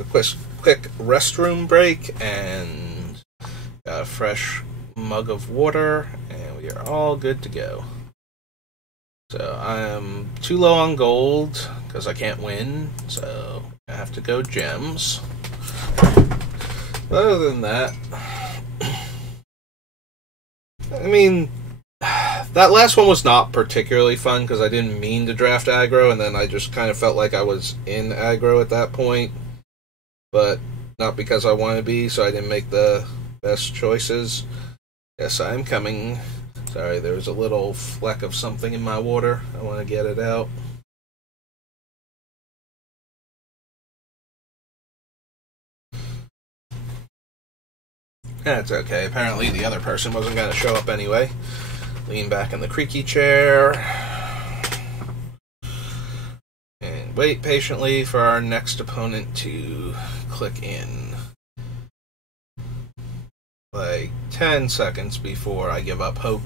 a quick restroom break and got a fresh mug of water, and we are all good to go. So I am too low on gold because I can't win, so I have to go gems. But other than that, I mean, that last one was not particularly fun because I didn't mean to draft aggro, and then I just kind of felt like I was in aggro at that point, but not because I wanted to be, so I didn't make the best choices. Yes, I'm coming. Sorry, there was a little fleck of something in my water. I want to get it out. That's okay. Apparently the other person wasn't going to show up anyway. Lean back in the creaky chair. And wait patiently for our next opponent to click in. Like 10 seconds before I give up hope.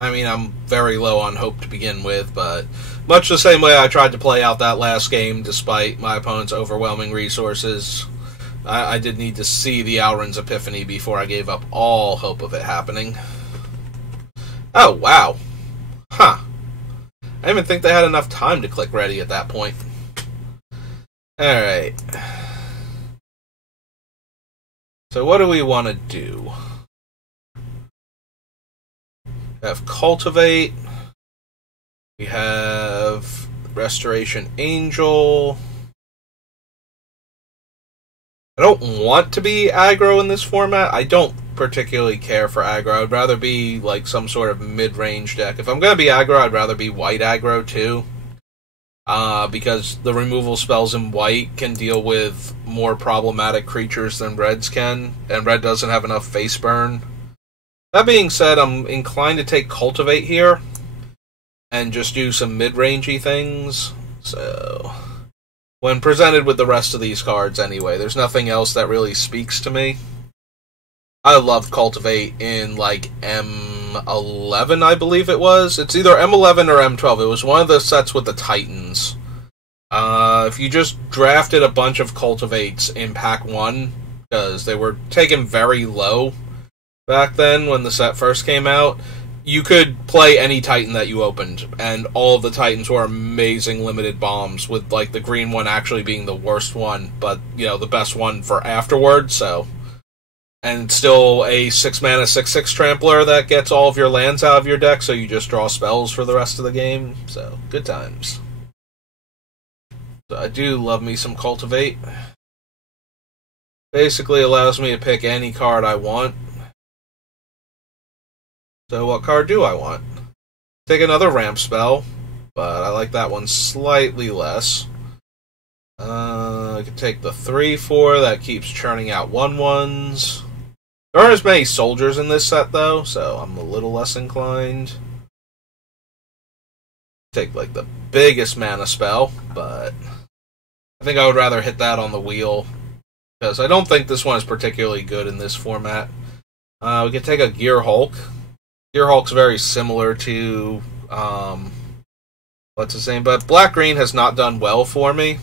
I mean, I'm very low on hope to begin with, but much the same way I tried to play out that last game despite my opponent's overwhelming resources, I did need to see the Alrund's Epiphany before I gave up all hope of it happening. Oh, wow. Huh. I didn't even think they had enough time to click ready at that point. Alright. So what do we want to do? We have Cultivate. We have Restoration Angel. I don't want to be aggro in this format. I don't particularly care for aggro. I'd rather be like some sort of mid-range deck. If I'm going to be aggro, I'd rather be white aggro too. Because the removal spells in white can deal with more problematic creatures than reds can, and red doesn't have enough face burn. That being said, I'm inclined to take Cultivate here and just do some mid-rangey things. So, when presented with the rest of these cards anyway, there's nothing else that really speaks to me. I loved Cultivate in like M11, I believe it was. It's either M11 or M12. It was one of the sets with the Titans. If you just drafted a bunch of Cultivates in Pack 1, because they were taken very low back then when the set first came out, you could play any Titan that you opened, and all of the Titans were amazing limited bombs, with like the green one actually being the worst one, but you know, the best one for afterwards, so. And still a 6-mana 6/6 trampler that gets all of your lands out of your deck, so you just draw spells for the rest of the game. So, good times. So I do love me some Cultivate. Basically allows me to pick any card I want. So what card do I want? Take another ramp spell, but I like that one slightly less. I could take the 3/4 that keeps churning out 1/1s. There aren't as many soldiers in this set, though, so I'm a little less inclined. Take, like, the biggest mana spell, but I think I would rather hit that on the wheel, because I don't think this one is particularly good in this format. We could take a Gear Hulk. Gear Hulk's very similar to, what's his name? But Black-Green has not done well for me.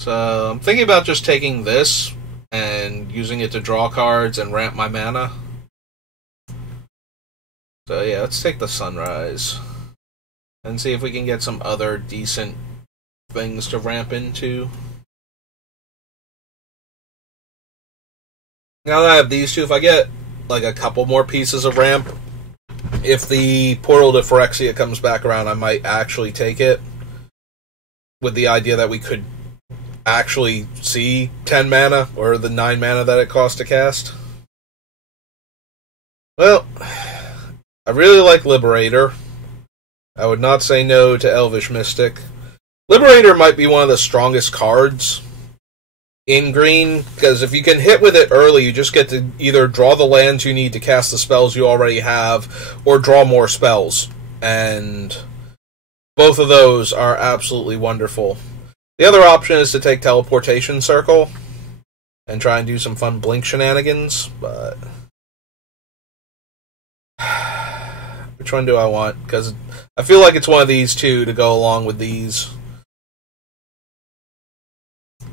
So I'm thinking about just taking this and using it to draw cards and ramp my mana. So yeah, let's take the Sunrise. And see if we can get some other decent things to ramp into. Now that I have these two, if I get like a couple more pieces of ramp, if the Portal to Phyrexia comes back around, I might actually take it, with the idea that we could actually see 10 mana, or the 9 mana that it costs to cast. Well, I really like Liberator. I would not say no to Elvish Mystic. Liberator might be one of the strongest cards in green, because if you can hit with it early, you just get to either draw the lands you need to cast the spells you already have, or draw more spells. And both of those are absolutely wonderful. The other option is to take Teleportation Circle and try and do some fun blink shenanigans, but Which one do I want? Because I feel like it's one of these two to go along with these.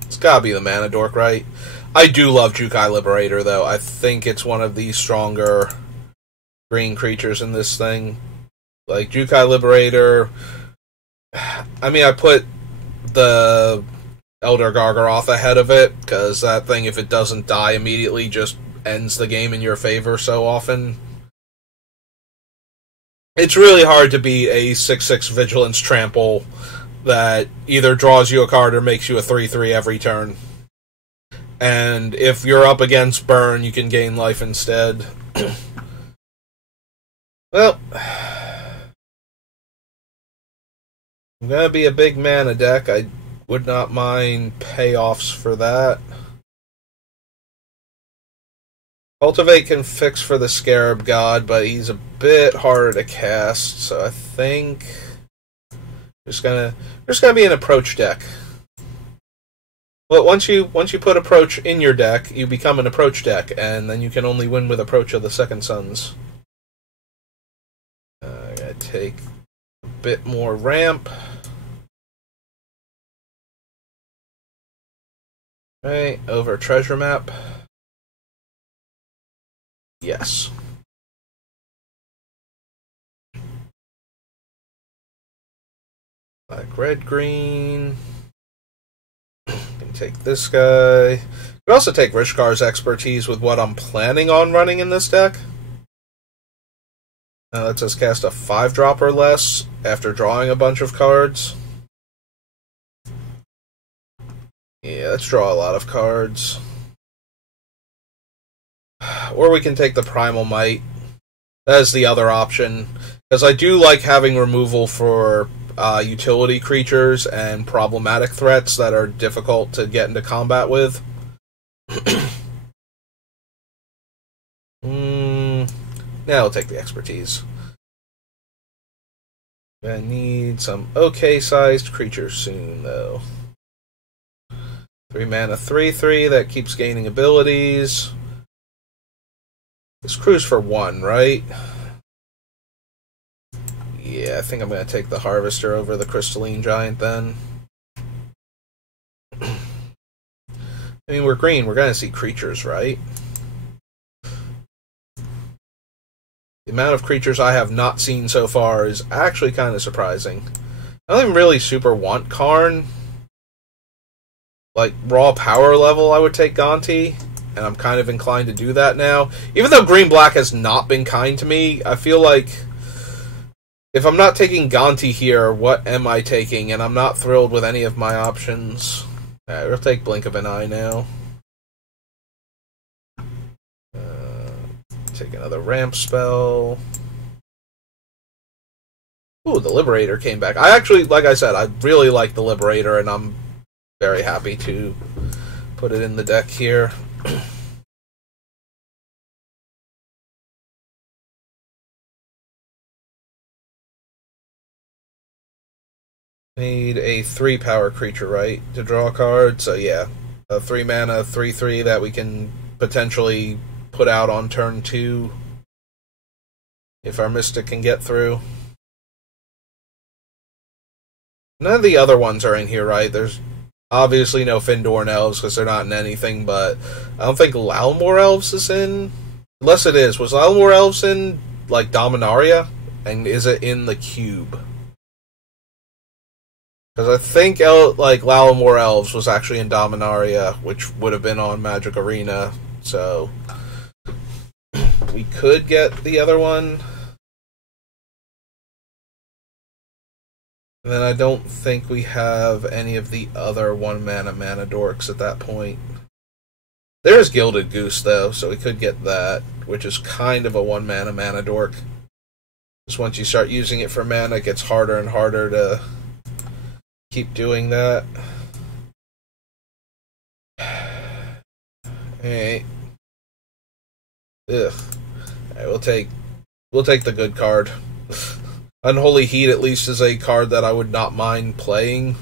It's gotta be the Mana Dork, right? I do love Jukai Liberator, though. I think it's one of the stronger green creatures in this thing. Like, Jukai Liberator... I mean, I put the Elder Gargaroth ahead of it, because that thing, if it doesn't die immediately, just ends the game in your favor so often. It's really hard to beat a 6/6 Vigilance Trample that either draws you a card or makes you a 3/3 every turn. And if you're up against Burn, you can gain life instead. Well, I'm gonna be a big mana deck. I would not mind payoffs for that. Cultivate can fix for the Scarab God, but he's a bit harder to cast, so I think there's gonna be an approach deck. Well, once you put approach in your deck, you become an approach deck, and then you can only win with approach of the Second Sons. I gotta take a bit more ramp. Right, over treasure map. Yes. Black, red, green. Can take this guy. Could also take Rishkar's expertise with what I'm planning on running in this deck. Lets us cast a 5-drop or less after drawing a bunch of cards. Yeah, let's draw a lot of cards. Or we can take the Primal Might. That is the other option. Because I do like having removal for utility creatures and problematic threats that are difficult to get into combat with. Now I'll take the expertise. I need some okay-sized creatures soon, though. 3 mana, 3/3, that keeps gaining abilities. This crew's for 1, right? Yeah, I think I'm going to take the Harvester over the Crystalline Giant, then. I mean, we're green, we're going to see creatures, right? The amount of creatures I have not seen so far is actually kind of surprising. I don't even really super want Karn. Like, raw power level, I would take Gonti, and I'm kind of inclined to do that now. Even though Green-Black has not been kind to me, I feel like if I'm not taking Gonti here, what am I taking? And I'm not thrilled with any of my options. Alright, we'll take Blink of an Eye now. Take another ramp spell. Ooh, the Liberator came back. I actually, like I said, I really like the Liberator, and I'm very happy to put it in the deck here. Need a 3-power creature, right, to draw a card? So yeah, a 3 mana, 3/3 that we can potentially put out on turn 2 if our Mystic can get through. None of the other ones are in here, right? There's obviously no Findorn Elves because they're not in anything, but I don't think Lalmore Elves is in. Unless it is. Was Lalmore Elves in, like, Dominaria? And is it in the cube? Because I think, Lalmore Elves was actually in Dominaria, which would have been on Magic Arena, so we could get the other one. And then I don't think we have any of the other 1-mana mana dorks at that point. There's Gilded Goose, though, so we could get that, which is kind of a 1-mana mana dork. Just once you start using it for mana, it gets harder and harder to keep doing that. Alright. Ugh. Alright, we'll take the good card. Unholy Heat at least is a card that I would not mind playing.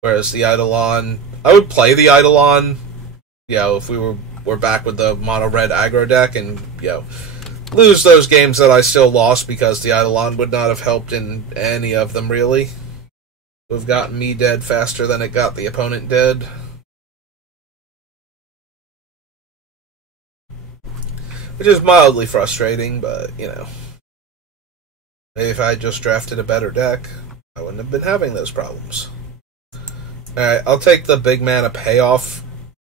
Whereas the Eidolon, I would play the Eidolon, if we were back with the mono red aggro deck, and lose those games that I still lost because the Eidolon would not have helped in any of them, really. It would have gotten me dead faster than it got the opponent dead. Which is mildly frustrating, but, you know. Maybe if I had just drafted a better deck, I wouldn't have been having those problems. Alright, I'll take the big mana payoff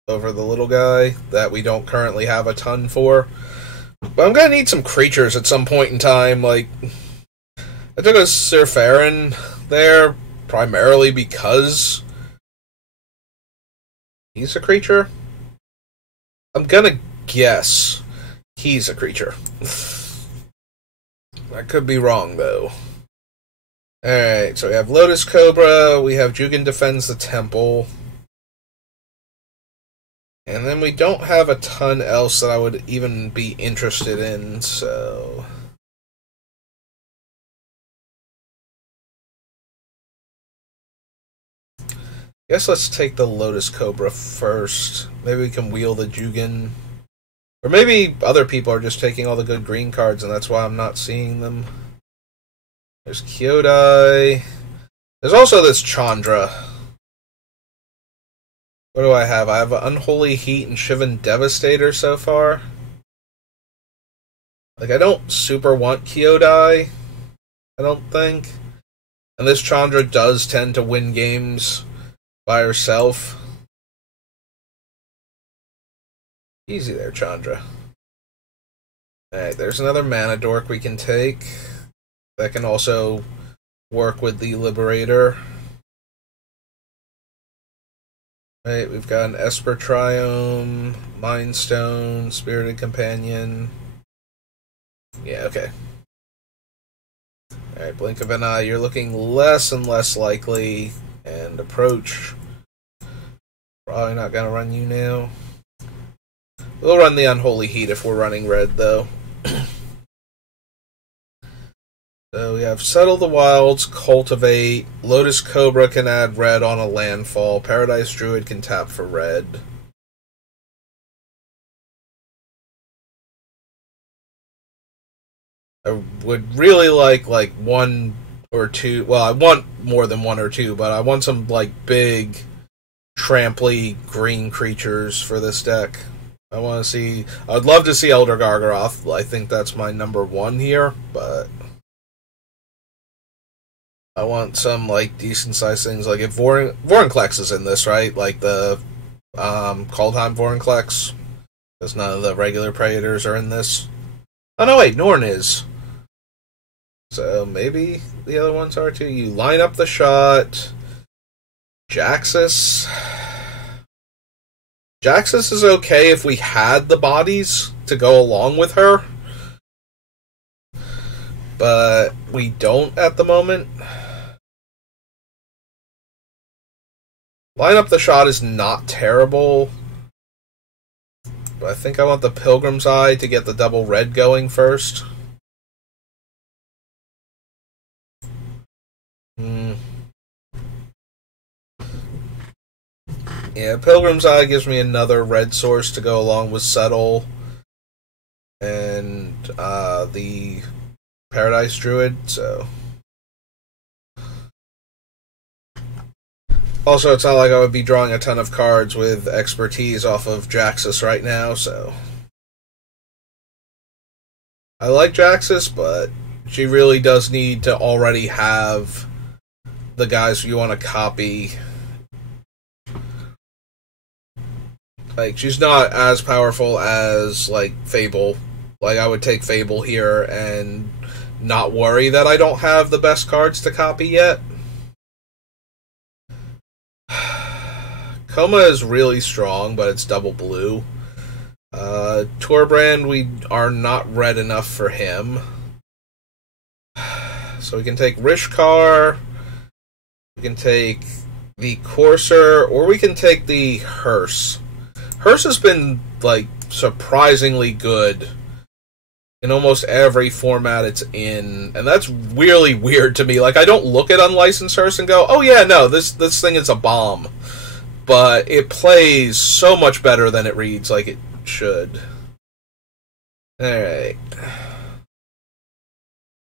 over the little guy that we don't currently have a ton for. But I'm going to need some creatures at some point in time. Like, I took a Sir Farron there primarily because he's a creature. I'm going to guess he's a creature. I could be wrong, though. Alright, so we have Lotus Cobra, we have Jugan defends the temple. And then we don't have a ton else that I would even be interested in, so... Guess let's take the Lotus Cobra first. Maybe we can wheel the Jugan. Or maybe other people are just taking all the good green cards and that's why I'm not seeing them. There's Kyodai. There's also this Chandra. What do I have? I have Unholy Heat and Shivan Devastator so far. Like, I don't super want Kyodai, I don't think. And this Chandra does tend to win games by herself. Easy there, Chandra. Alright, there's another Mana Dork we can take. That can also work with the Liberator. Right, we've got an Esper Triome, Mind Stone, Spirited Companion. Yeah, okay. Alright, blink of an eye, you're looking less and less likely. And approach. Probably not gonna run you now. We'll run the Unholy Heat if we're running red, though. So we have Settle the Wilds, Cultivate, Lotus Cobra can add red on a landfall, Paradise Druid can tap for red. I would really like one or two, well, I want more than one or two, but I want some, like, big, tramply green creatures for this deck. I want to see, I would love to see Elder Gargaroth, I think that's my number one here, but... I want some, like, decent-sized things. Like, if Vorinclex is in this, right? Like, the Kaldheim Vorinclex. Because none of the regular Predators are in this. Oh, no, wait, Norn is. So, maybe the other ones are, too. You line up the shot. Jaxus. Jaxus is okay if we had the bodies to go along with her. But we don't at the moment. Line up the shot is not terrible. But I think I want the Pilgrim's Eye to get the double red going first. Yeah, Pilgrim's Eye gives me another red source to go along with Settle. And the Paradise Druid, so... Also, it's not like I would be drawing a ton of cards with expertise off of Jaxus right now, so... I like Jaxus, but she really does need to already have the guys you want to copy. Like, she's not as powerful as, like, Fable. Like, I would take Fable here and not worry that I don't have the best cards to copy yet. Coma is really strong, but it's double blue. Torbrand, we are not red enough for him. So we can take Rishkar, we can take the Courser, or we can take the Hearse. Hearse has been, like, surprisingly good in almost every format it's in, and that's really weird to me. Like, I don't look at Unlicensed Hearse and go, oh yeah, no, this thing is a bomb. But it plays so much better than it reads like it should. Alright.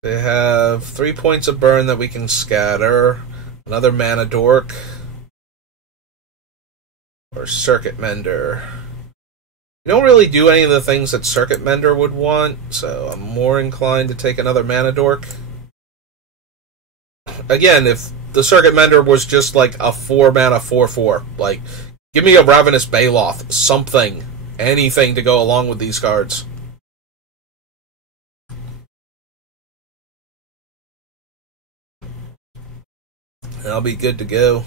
They have 3 points of burn that we can scatter. Another mana dork. Or Circuit Mender. You don't really do any of the things that Circuit Mender would want, so I'm more inclined to take another mana dork. Again, if the Circuit Mender was just like a 4-mana 4/4, like, give me a Ravenous Baloth, something, anything to go along with these cards. And I'll be good to go.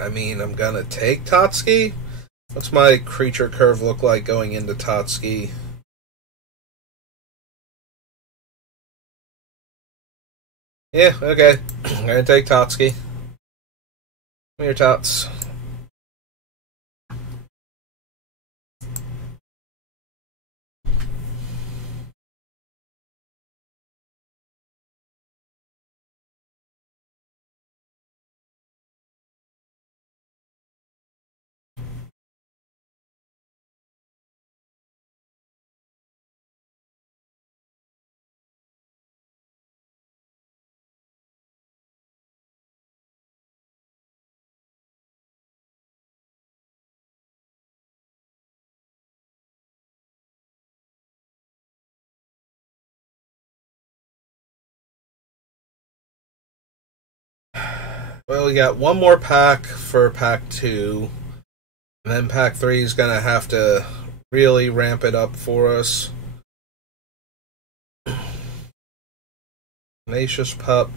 I mean, I'm gonna take Totski. What's my creature curve look like going into Totski? Yeah, okay. I'm gonna take Totski. Come here, Tots. Well, we got one more pack for pack 2. And then pack 3 is going to have to really ramp it up for us. Tenacious Pup.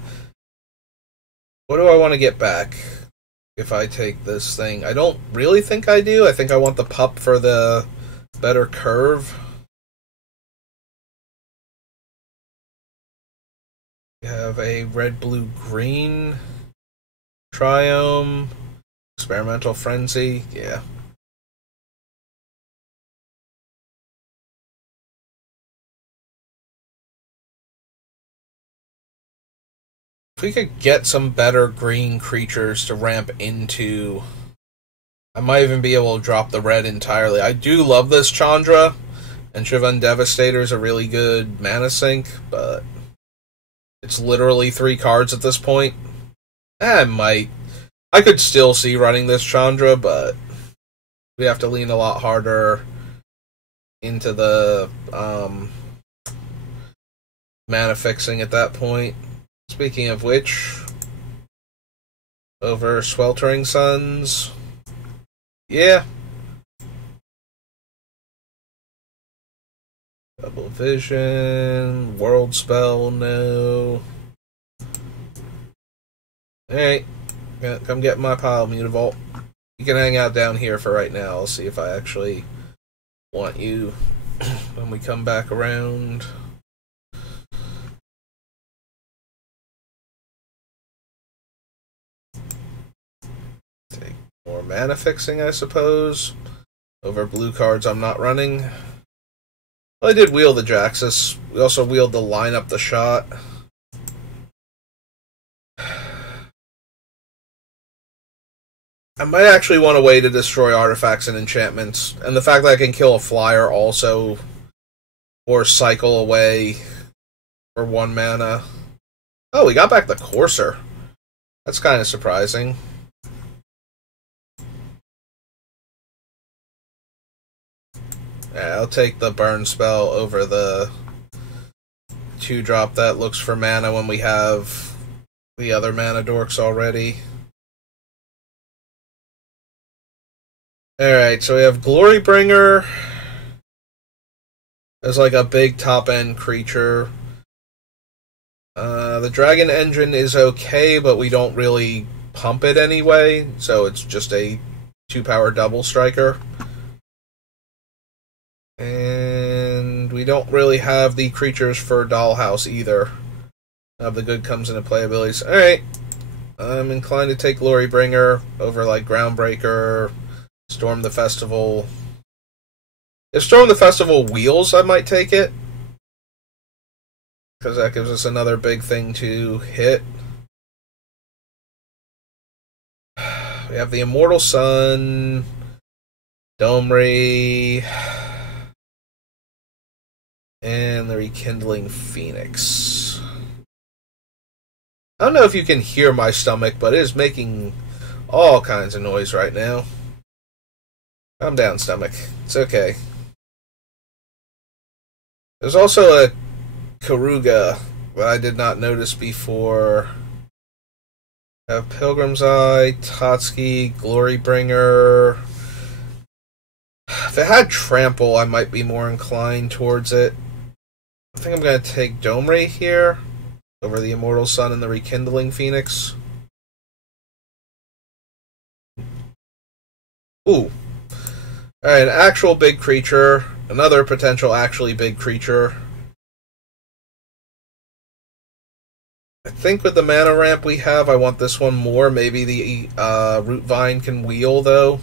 What do I want to get back if I take this thing? I don't really think I do. I think I want the pup for the better curve. We have a red, blue, green Triome. Experimental Frenzy. Yeah. If we could get some better green creatures to ramp into, I might even be able to drop the red entirely. I do love this Chandra, and Shivan Devastator is a really good mana sink, but it's literally 3 cards at this point. I could still see running this Chandra, but we have to lean a lot harder into the mana fixing at that point. Speaking of which, over Sweltering Suns. Yeah. Double Vision, World Spell, no. Alright, come get my pile, Mutavault. You can hang out down here for right now. I'll see if I actually want you when we come back around. Take more mana fixing, I suppose. Over blue cards I'm not running. Well, I did wield the Jaxus. We also wield the Line Up the Shot. I might actually want a way to destroy artifacts and enchantments. And the fact that I can kill a flyer also, or cycle away for 1 mana. Oh, we got back the Courser. That's kind of surprising. Yeah, I'll take the burn spell over the 2-drop that looks for mana when we have the other mana dorks already. Alright, so we have Glorybringer as like a big top-end creature. The Dragon Engine is okay, but we don't really pump it anyway, so it's just a 2-power double striker. And we don't really have the creatures for Dollhouse either. The good comes into play abilities. Alright, I'm inclined to take Glorybringer over like Groundbreaker, Storm the Festival. If Storm the Festival wheels, I might take it. Because that gives us another big thing to hit. We have the Immortal Sun, Domri, and the Rekindling Phoenix. I don't know if you can hear my stomach, but it is making all kinds of noise right now. Calm down, stomach. It's okay. There's also a Karuga that I did not notice before. I have Pilgrim's Eye, Tatsuki, Glorybringer. If it had Trample, I might be more inclined towards it. I think I'm going to take Domre here over the Immortal Sun and the Rekindling Phoenix. Ooh. Alright, an actual big creature. Another potential actually big creature. I think with the mana ramp we have, I want this one more. Maybe the Root Vine can wheel, though.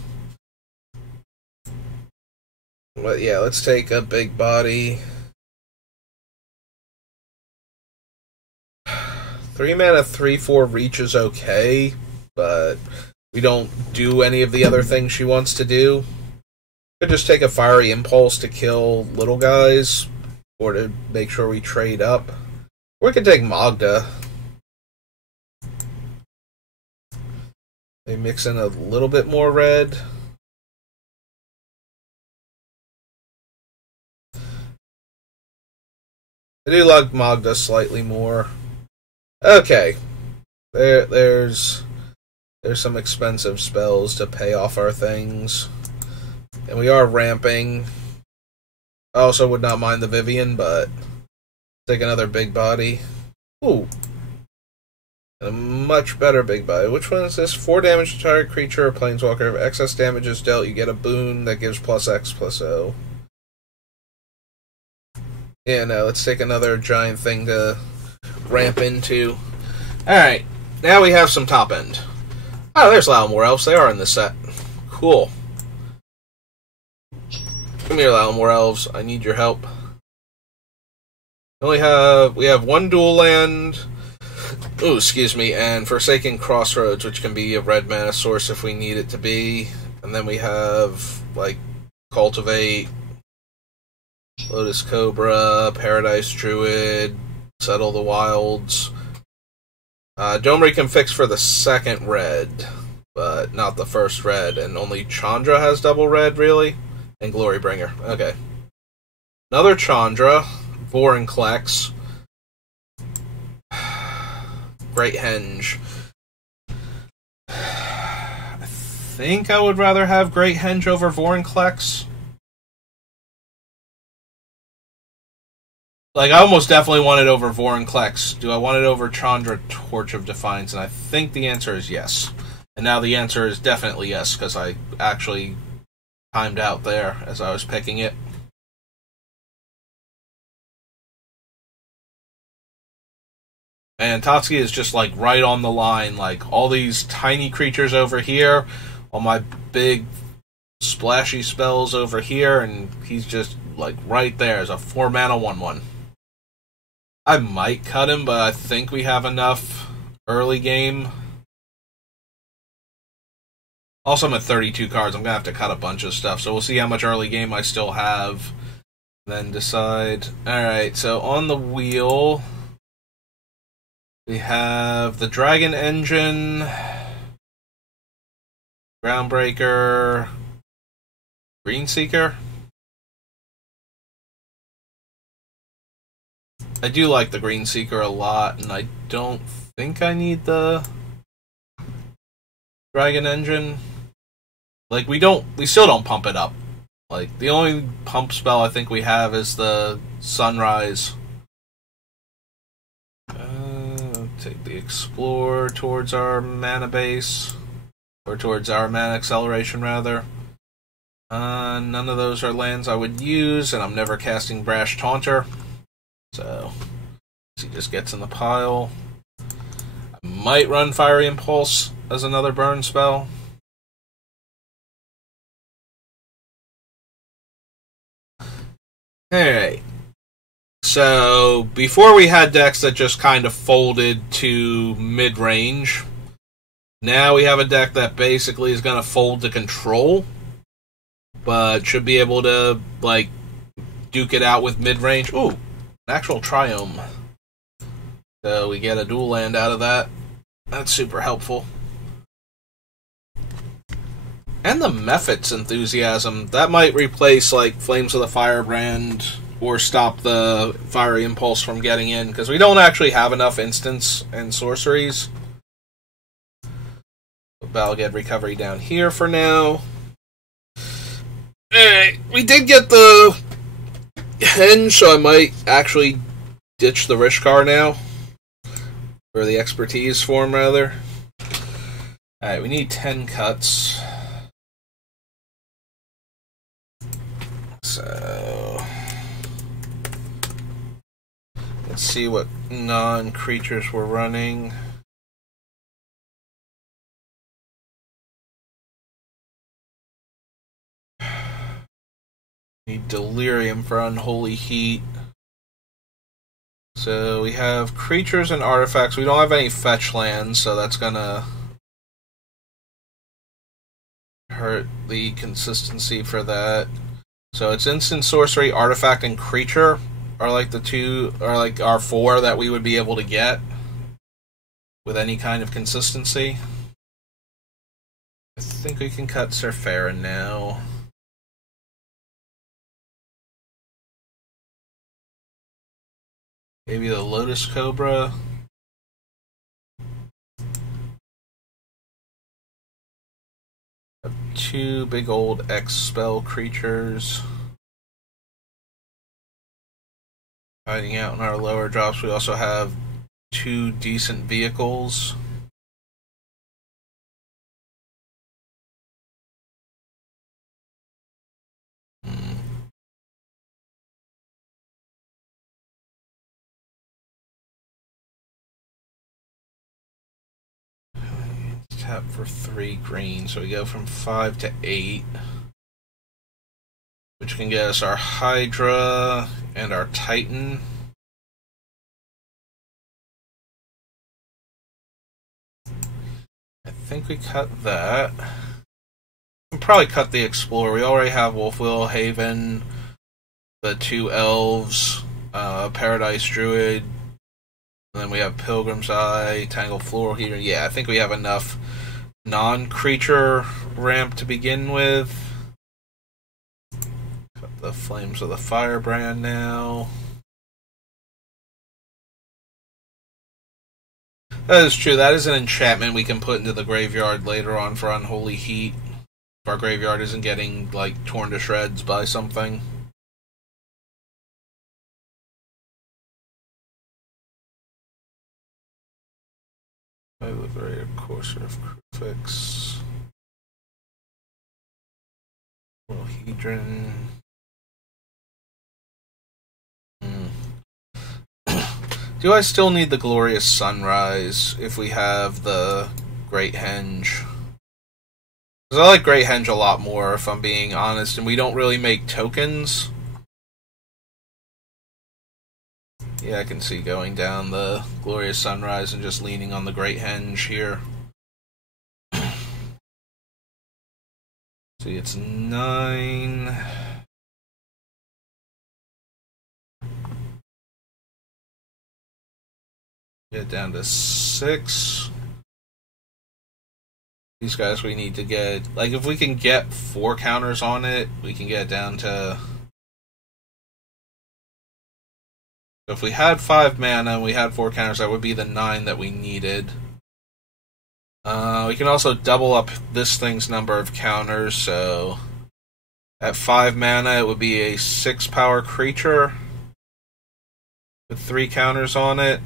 But yeah, let's take a big body. 3 mana, 3/4 reach is okay, but we don't do any of the other things she wants to do. Could just take a Fiery Impulse to kill little guys, or to make sure we trade up. Or we could take Magda. They mix in a little bit more red. I do like Magda slightly more. Okay. There's some expensive spells to pay off our things. And we are ramping. I also would not mind the Vivian, but take another big body. Ooh. A much better big body. Which one is this? 4 damage to target creature or planeswalker. If excess damage is dealt, you get a boon that gives +X/+O. Yeah, no, let's take another giant thing to ramp into. Alright, now we have some top end. Oh, there's Lalamore Elves. They are in this set. Cool. Come here, Lalamore Elves. I need your help. We have 1 dual land. Ooh, excuse me, and Forsaken Crossroads, which can be a red mana source if we need it to be. And then we have, like, Cultivate, Lotus Cobra, Paradise Druid, Settle the Wilds. Domri can fix for the second red, but not the first red, and only Chandra has double red, really? And Glorybringer. Okay. Another Chandra, Vorinclex, Great Henge. I think I would rather have Great Henge over Vorinclex. Like, I almost definitely want it over Vorinclex. Do I want it over Chandra Torch of Defiance? And I think the answer is yes. And now the answer is definitely yes, because I actually timed out there as I was picking it. And Tatsuki is just, like, right on the line. Like, all these tiny creatures over here, all my big splashy spells over here, and he's just, like, right there as a 4 mana 1/1. I might cut him, but I think we have enough early game. Also, I'm at 32 cards. I'm going to have to cut a bunch of stuff, so we'll see how much early game I still have. Then decide. Alright, so on the wheel, we have the Dragon Engine, Groundbreaker, Greenseeker. I do like the Greenseeker a lot, and I don't think I need the Dragon Engine. Like, we still don't pump it up. Like, the only pump spell I think we have is the Sunrise. Take the Explore towards our mana base. Or towards our mana acceleration, rather. None of those are lands I would use, and I'm never casting Brash Taunter. So, he just gets in the pile. I might run Fiery Impulse as another burn spell. Alright. So, before we had decks that just kind of folded to mid-range, Now we have a deck that basically is going to fold to control, but should be able to, like, duke it out with mid-range. Ooh, an actual Triome. So we get a dual land out of that. That's super helpful. And the Mephit's Enthusiasm. That might replace, like, Flames of the Firebrand or stop the Fiery Impulse from getting in, because we don't actually have enough instants and sorceries. Balged Recovery down here for now. Alright, we did get the Henge, so I might actually ditch the Rishkar now. Or the Expertise form, rather. Alright, we need 10 cuts. So let's see what non-creatures we're running. Need Delirium for Unholy Heat. So we have creatures and artifacts. We don't have any fetch lands, so that's gonna hurt the consistency for that. So it's instant, sorcery, artifact, and creature are like the two, are like our 4 that we would be able to get with any kind of consistency. I think we can cut Surferin now. Maybe the Lotus Cobra. Have 2 big old X-spell creatures. Hiding out in our lower drops, we also have 2 decent vehicles. Tap for 3 green, so we go from 5 to 8, which can get us our Hydra and our Titan. I think we cut that. We'll probably cut the Explorer. We already have Wolfwheel Haven, the 2 Elves, Paradise Druid, and then we have Pilgrim's Eye, Tangled Floral Heater. Yeah, I think we have enough non-creature ramp to begin with. Got the Flames of the Firebrand now. That is true. That is an enchantment we can put into the graveyard later on for Unholy Heat. If our graveyard isn't getting, like, torn to shreds by something. Liberated Courser of Crucifix. Hedron. Do I still need the Glorious Sunrise if we have the Great Henge? Because I like Great Henge a lot more, if I'm being honest, and we don't really make tokens. Yeah, I can see going down the Glorious Sunrise and just leaning on the Great Henge here. See, it's 9. Get down to 6. These guys we need to get... Like, if we can get 4 counters on it, we can get down to... So if we had 5 mana and we had 4 counters, that would be the 9 that we needed. We can also double up this thing's number of counters, so... At 5 mana, it would be a 6 power creature with 3 counters on it,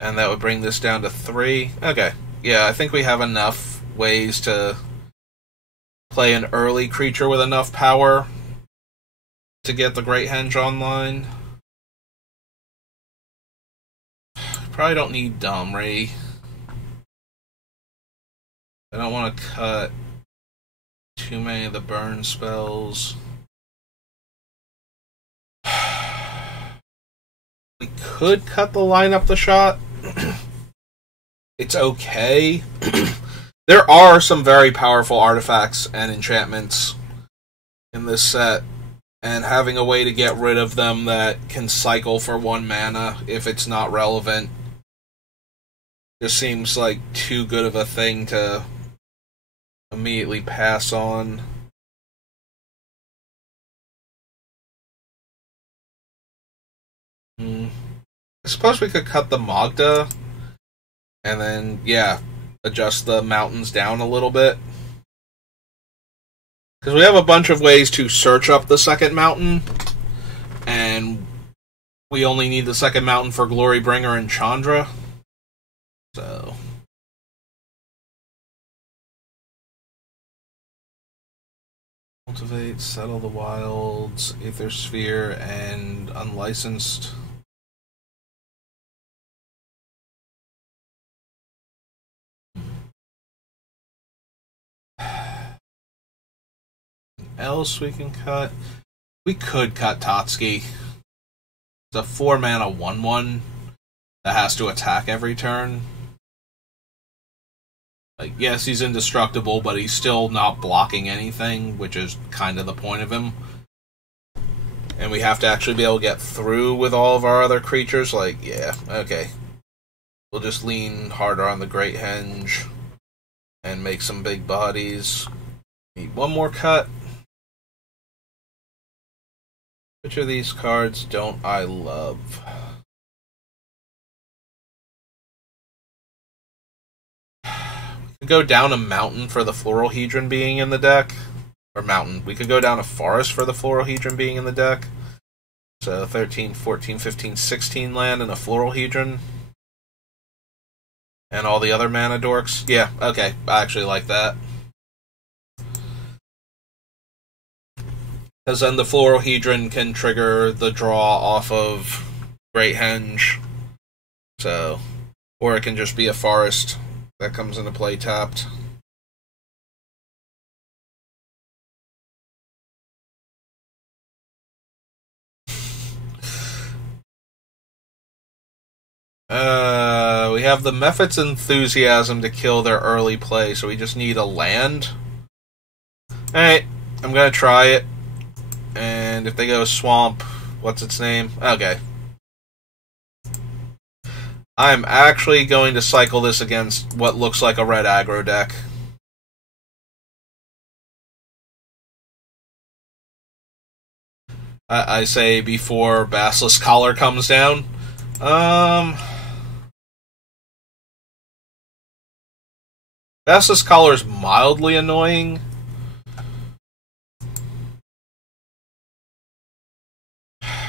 and that would bring this down to 3. Okay, yeah, I think we have enough ways to play an early creature with enough power to get the Great Henge online. Probably don't need Domri. I don't want to cut too many of the burn spells. We could cut the line up the shot. It's okay. There are some very powerful artifacts and enchantments in this set, and having a way to get rid of them that can cycle for 1 mana if it's not relevant just seems like too good of a thing to immediately pass on. I suppose we could cut the Magda and then, yeah, adjust the mountains down a little bit. Because we have a bunch of ways to search up the second mountain, and we only need the second mountain for Glorybringer and Chandra. So cultivate, settle the wilds, Aether Sphere, and unlicensed. Else we can cut. We could cut Tatsuki. It's a 4 mana 1/1 that has to attack every turn. Like, yes, he's indestructible, but he's still not blocking anything, which is kind of the point of him. And we have to actually be able to get through with all of our other creatures. Like, yeah, okay. We'll just lean harder on the Great Henge and make some big bodies. Need one more cut. Which of these cards don't I love? We could go down a mountain for the Floral Hedron being in the deck. Or mountain. We could go down a forest for the Floral Hedron being in the deck. So 13, 14, 15, 16 land and a Floral Hedron. And all the other mana dorks. Yeah, okay. I actually like that. Because then the Floral Hedron can trigger the draw off of Great Henge. So, or it can just be a forest that comes into play tapped. We have the Mephit's Enthusiasm to kill their early play, so we just need a land. Alright, I'm gonna try it. And if they go Swamp, what's its name? Okay. I'm actually going to cycle this against what looks like a red aggro deck. I say before Basilisk Collar comes down. Basilisk Collar's mildly annoying.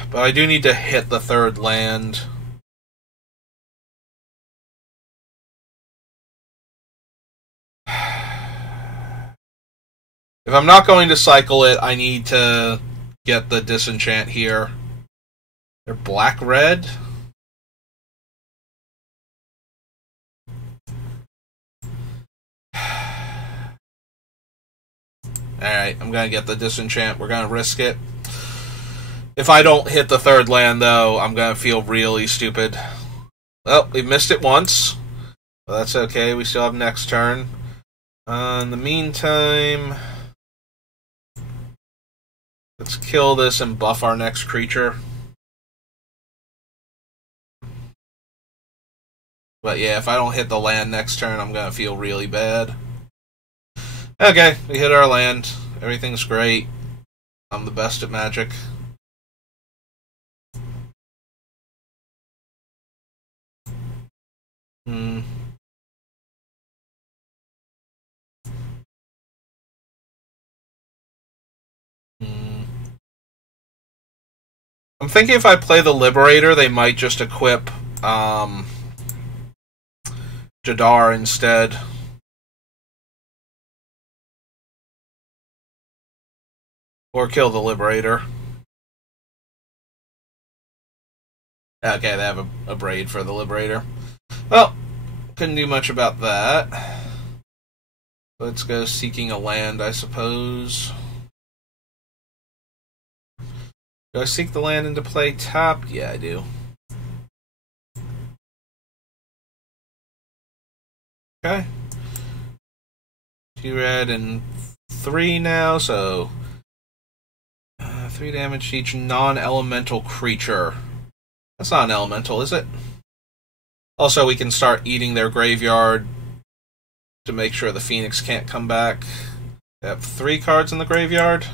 But I do need to hit the third land. If I'm not going to cycle it, I need to get the disenchant here. They're black-red. Alright, I'm gonna get the disenchant. We're gonna risk it. If I don't hit the third land, though, I'm gonna feel really stupid. Well, we missed it once. But that's okay, we still have next turn. In the meantime, let's kill this and buff our next creature. But yeah, if I don't hit the land next turn, I'm gonna feel really bad. Okay, we hit our land. Everything's great. I'm the best at Magic. I'm thinking if I play the Liberator, they might just equip Jadar instead. Or kill the Liberator. Okay, they have a braid for the Liberator. Well, couldn't do much about that. Let's go seeking a land, I suppose. Do I seek the land into play tapped? Yeah, I do. Okay. 2 red and 3 now, so 3 damage to each non-elemental creature. That's not an elemental, is it? Also, we can start eating their graveyard to make sure the Phoenix can't come back. They have 3 cards in the graveyard.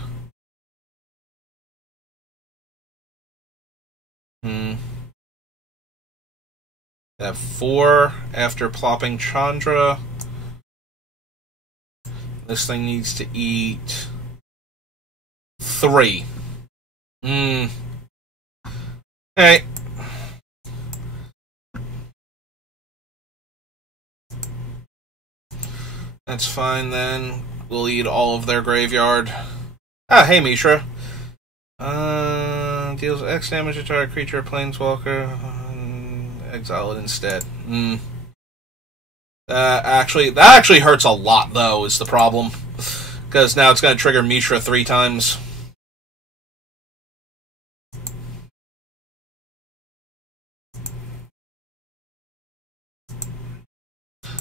They have 4 after plopping Chandra. This thing needs to eat 3. Alright. That's fine then. We'll eat all of their graveyard. Ah, hey Mishra. Deals X damage to target creature, planeswalker. Exile it instead. That actually hurts a lot, though, is the problem. Because now it's going to trigger Mishra 3 times.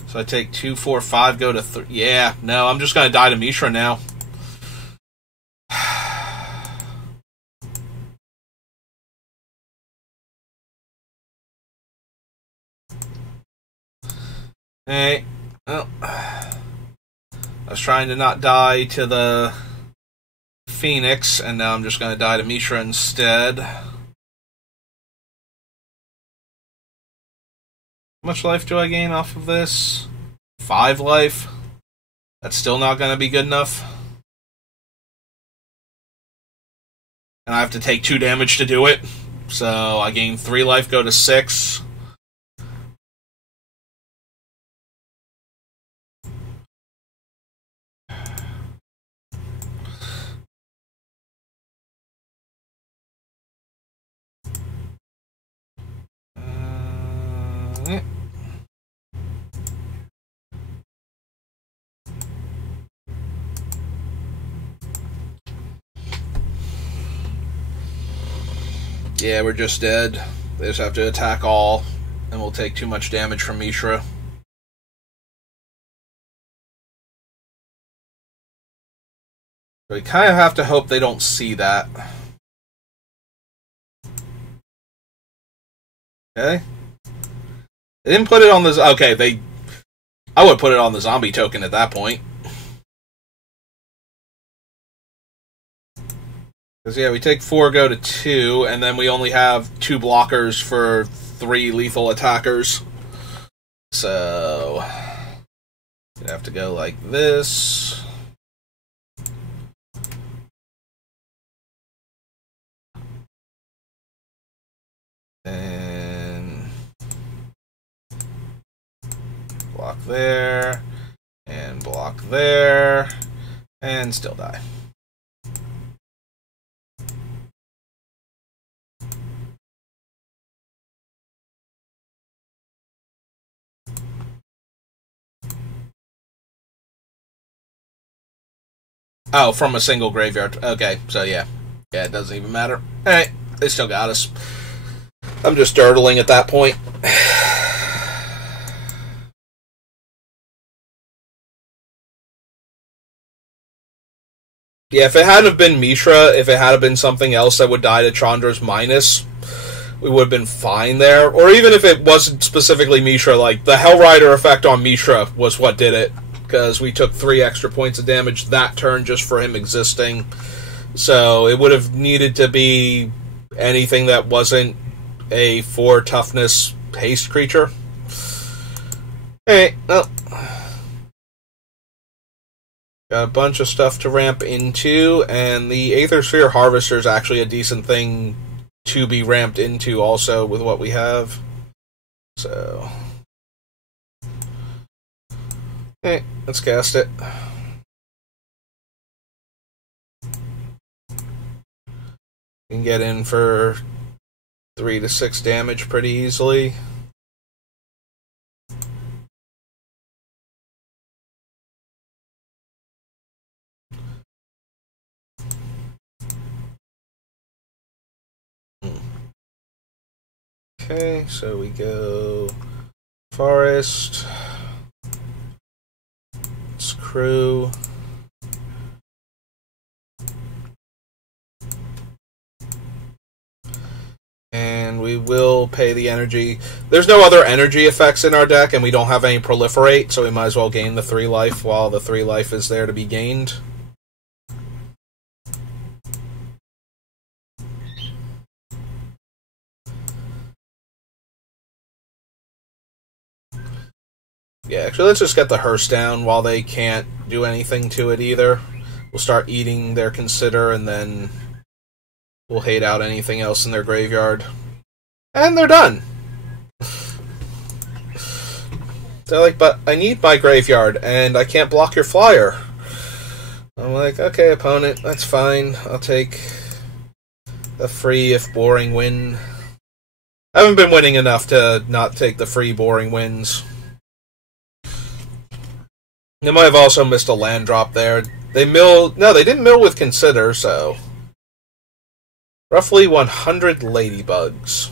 So I take 2, 4, 5, go to 3. Yeah, no, I'm just going to die to Mishra now. Hey, well, I was trying to not die to the Phoenix, and now I'm just going to die to Mishra instead. How much life do I gain off of this? 5 life. That's still not going to be good enough. And I have to take 2 damage to do it. So I gain 3 life, go to 6. Yeah, we're just dead. They just have to attack all, and we'll take too much damage from Mishra. So we kind of have to hope they don't see that. Okay. They didn't put it on the... Okay, I would put it on the zombie token at that point. Because, yeah, we take 4, go to 2, and then we only have 2 blockers for 3 lethal attackers. So... We'd have to go like this. And... block there. And block there. And still die. Oh, from a single graveyard. Okay, so yeah. Yeah, it doesn't even matter. Alright, they still got us. I'm just dirtling at that point. Yeah, if it hadn't been Mishra, if it had been something else that would die to Chandra's minus, we would have been fine there. Or even if it wasn't specifically Mishra, like, the Hellrider effect on Mishra was what did it. Because we took 3 extra points of damage that turn just for him existing. So it would have needed to be anything that wasn't a 4 toughness haste creature. Alright, well. Got a bunch of stuff to ramp into, and the Aether Sphere Harvester is actually a decent thing to be ramped into also with what we have. So... Hey, let's cast it. Can get in for 3 to 6 damage pretty easily. Okay, so we go Forest. Let's crew. And we will pay the energy. There's no other energy effects in our deck, and we don't have any proliferate, so we might as well gain the 3 life while the 3 life is there to be gained. Yeah, actually, let's just get the hearse down while they can't do anything to it either. We'll start eating their consider, and then we'll hate out anything else in their graveyard. And they're done! They're like, but I need my graveyard, and I can't block your flyer. I'm like, okay, opponent, that's fine. I'll take a free, if boring, win. I haven't been winning enough to not take the free, boring wins. They might have also missed a land drop there. They milled... No, they didn't mill with Consider, so... Roughly 100 ladybugs.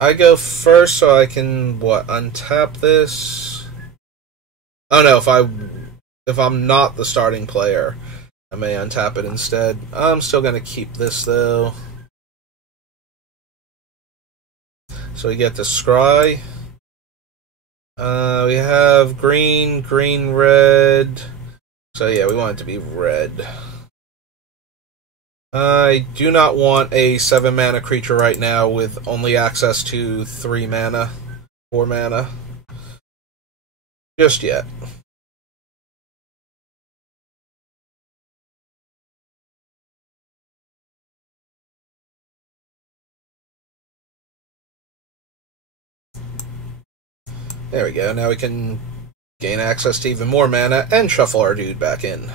I go first so I can, untap this? Oh no, if I'm not the starting player, I may untap it instead. I'm still going to keep this, though. So we get to Scry. We have green, green, red. So yeah, we want it to be red. I do not want a 7-mana creature right now with only access to 3 mana, 4 mana. Just yet. There we go, now we can gain access to even more mana and shuffle our dude back in.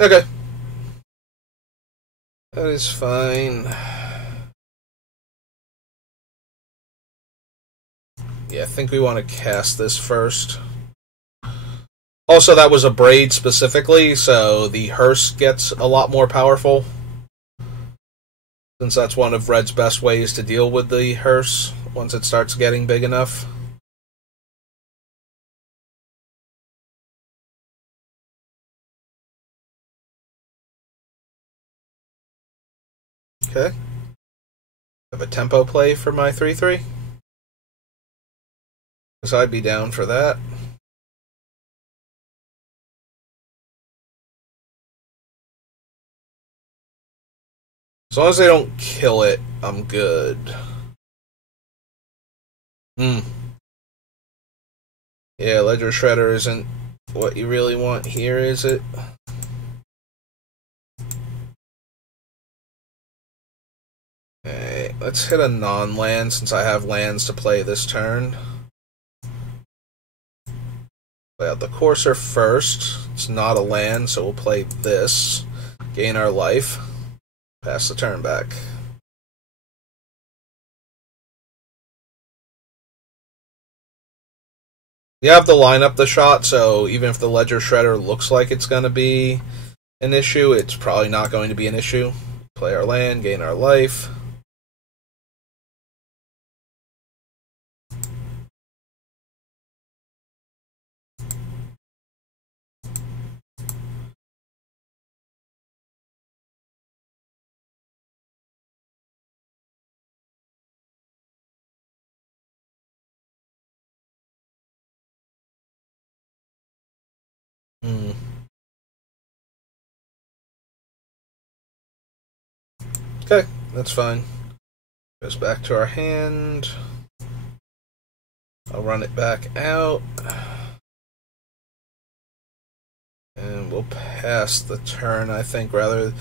Okay. That is fine. Yeah, I think we want to cast this first. Also, that was a braid specifically, so the hearse gets a lot more powerful. Since that's one of Red's best ways to deal with the hearse, once it starts getting big enough. Okay. Have a tempo play for my 3/3. So I'd be down for that. As long as they don't kill it, I'm good. Yeah, Ledger Shredder isn't what you really want here, is it? Okay, let's hit a non-land since I have lands to play this turn. Play out the Courser first. It's not a land, so we'll play this. Gain our life. Pass the turn back. You have to line up the shot, so even if the Ledger Shredder looks like it's going to be an issue, it's probably not going to be an issue. Play our land, gain our life. Okay, that's fine. Goes back to our hand. I'll run it back out. And we'll pass the turn, I think, rather...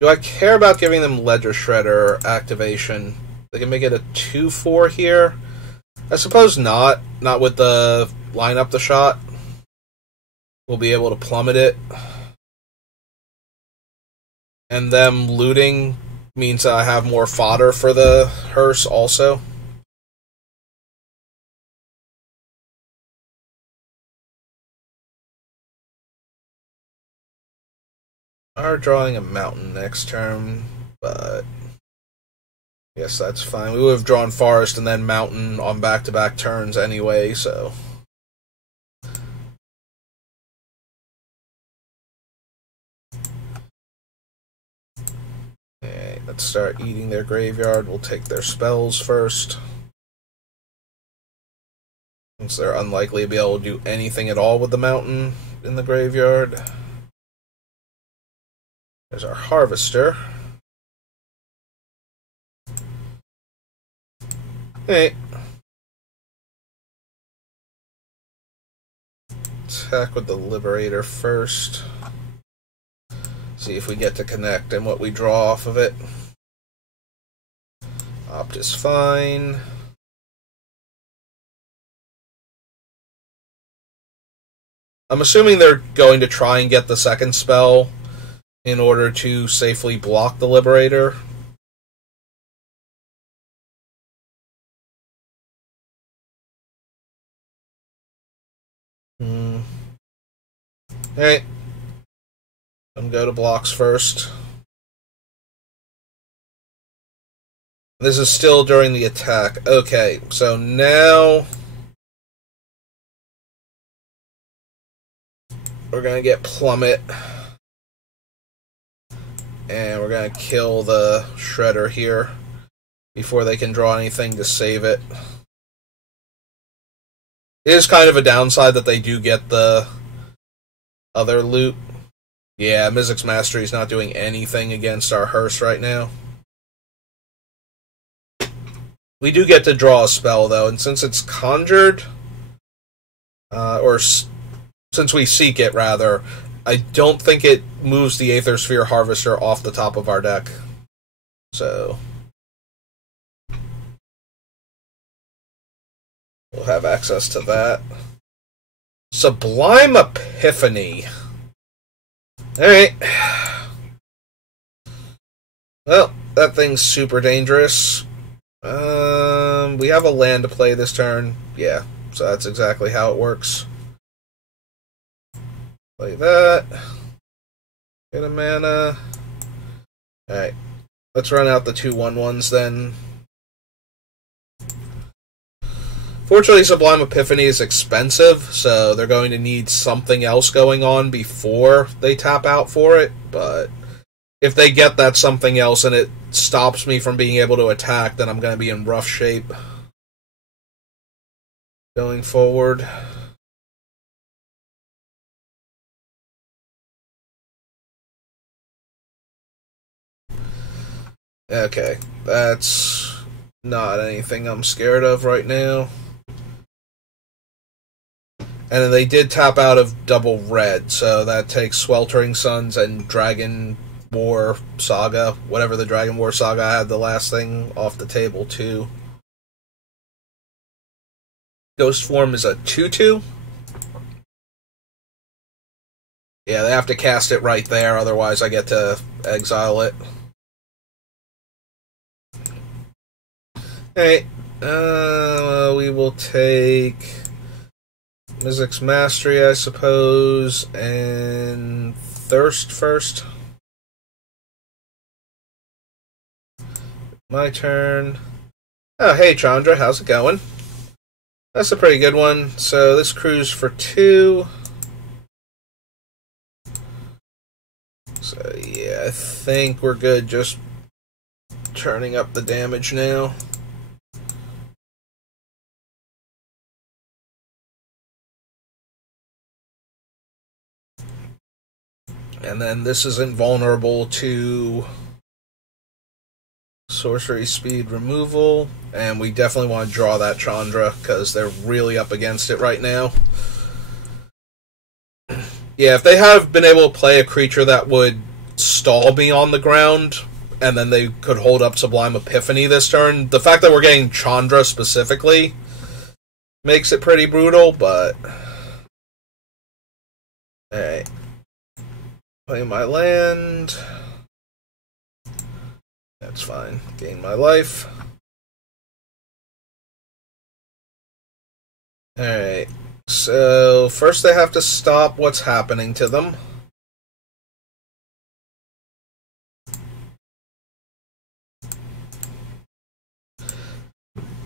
Do I care about giving them Ledger Shredder activation? They can make it a 2/4 here? I suppose not. Not with the line up the shot. We'll be able to plummet it. And them looting means I have more fodder for the hearse also. Are drawing a mountain next turn, but yes, that's fine. We would have drawn forest and then mountain on back-to-back turns anyway, so. Okay, let's start eating their graveyard. We'll take their spells first, since they're unlikely to be able to do anything at all with the mountain in the graveyard. There's our harvester. Hey. Attack with the Liberator first. See if we get to connect and what we draw off of it. Opt is fine. I'm assuming they're going to try and get the second spell in order to safely block the Liberator. Alright. I'm go to blocks first. This is still during the attack. Okay, so now we're going to get Plummet. And we're going to kill the Shredder here before they can draw anything to save it. It is kind of a downside that they do get the other loot. Yeah, Mizzix's Mastery is not doing anything against our hearse right now. We do get to draw a spell, though, and since it's conjured, since we seek it, rather, I don't think it moves the Aether Sphere Harvester off the top of our deck. So we'll have access to that. Sublime Epiphany. Alright. Well, that thing's super dangerous. We have a land to play this turn. Yeah, so that's exactly how it works. Play that. Get a mana. Alright. Let's run out the 2/1/1s then. Fortunately, Sublime Epiphany is expensive, so they're going to need something else going on before they tap out for it, but if they get that something else and it stops me from being able to attack, then I'm going to be in rough shape going forward. Okay, that's not anything I'm scared of right now. And they did tap out of double red, so that takes Sweltering Suns and Dragon War Saga, whatever the Dragon War Saga had, the last thing, off the table too. Ghost Form is a 2/2. Yeah, they have to cast it right there, otherwise I get to exile it. Alright, we will take Mizzix's Mastery, I suppose, and Thirst first. My turn. Oh, hey Chandra, how's it going? That's a pretty good one. So this crew's for 2. So yeah, I think we're good just turning up the damage now. And then this is invulnerable to sorcery speed removal. And we definitely want to draw that Chandra, because they're really up against it right now. Yeah, if they have been able to play a creature that would stall me on the ground, and then they could hold up Sublime Epiphany this turn, the fact that we're getting Chandra specifically makes it pretty brutal, but... Alright. Play my land. That's fine. Gain my life. Alright. So, first they have to stop what's happening to them.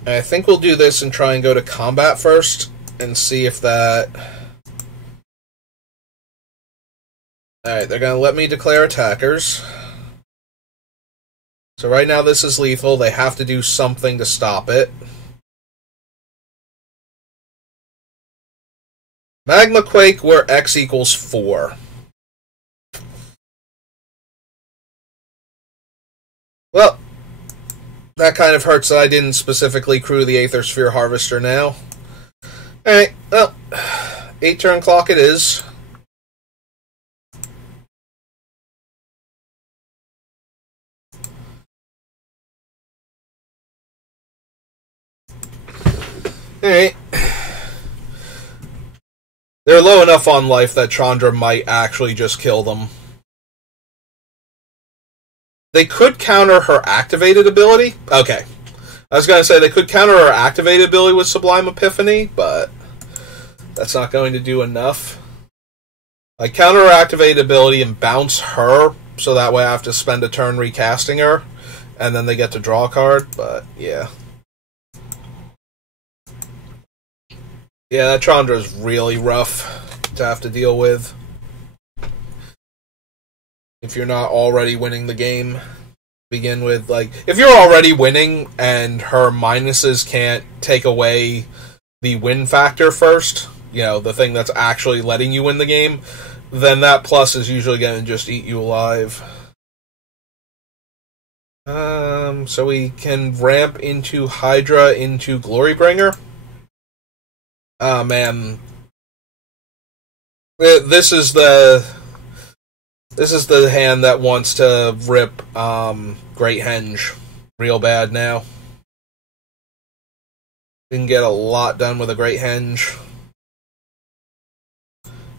And I think we'll do this and try and go to combat first and see if that... Alright, they're going to let me declare attackers. So right now this is lethal. They have to do something to stop it. Magma Quake where X equals 4. Well, that kind of hurts that I didn't specifically crew the Aether Sphere Harvester now. Alright, well, 8 turn clock it is. Alright. They're low enough on life that Chandra might actually just kill them. They could counter her activated ability. Okay. I was going to say they could counter her activated ability with Sublime Epiphany, but that's not going to do enough. I counter her activated ability and bounce her, so that way I have to spend a turn recasting her, and then they get to draw a card, but yeah. Yeah, that Chandra's really rough to have to deal with. If you're not already winning the game, begin with, like, if you're already winning and her minuses can't take away the win factor first, you know, the thing that's actually letting you win the game, then that plus is usually going to just eat you alive. So we can ramp into Hydra into Glorybringer. Oh, man. This is the hand that wants to rip Great Henge real bad now. We can get a lot done with a Great Henge.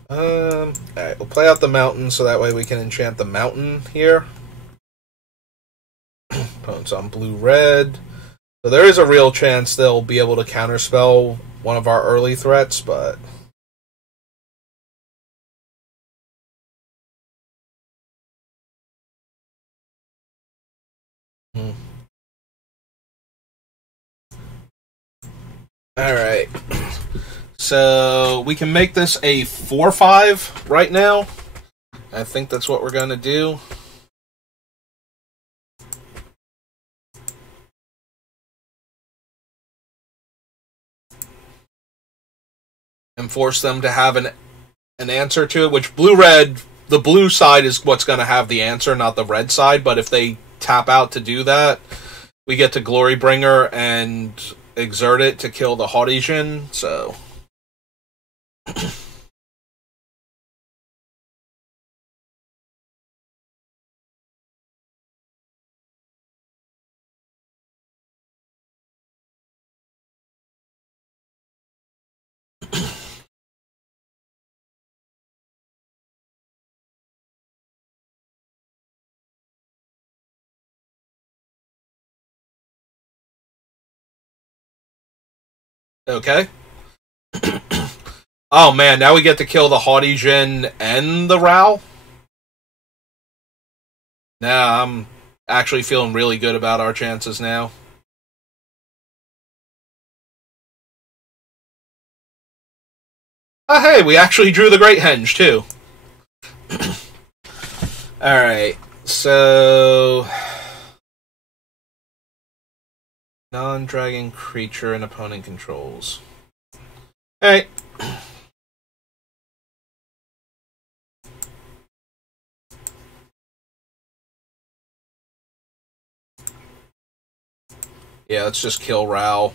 Alright, we'll play out the mountain so that way we can enchant the mountain here. Opponent's on blue-red. So there is a real chance they'll be able to counterspell one of our early threats, but... Alright. So we can make this a 4-5 right now. I think that's what we're going to do. And force them to have an answer to it, which blue-red, the blue side is what's going to have the answer, not the red side, but if they tap out to do that, we get to Glorybringer and exert it to kill the Haudijin, so... Okay. Oh man, now we get to kill the Haudijin and the Rao? Nah, I'm actually feeling really good about our chances now. Oh hey, we actually drew the Great Henge, too. Alright, so... Non-dragon creature and opponent controls. Alright. Yeah, let's just kill Rao.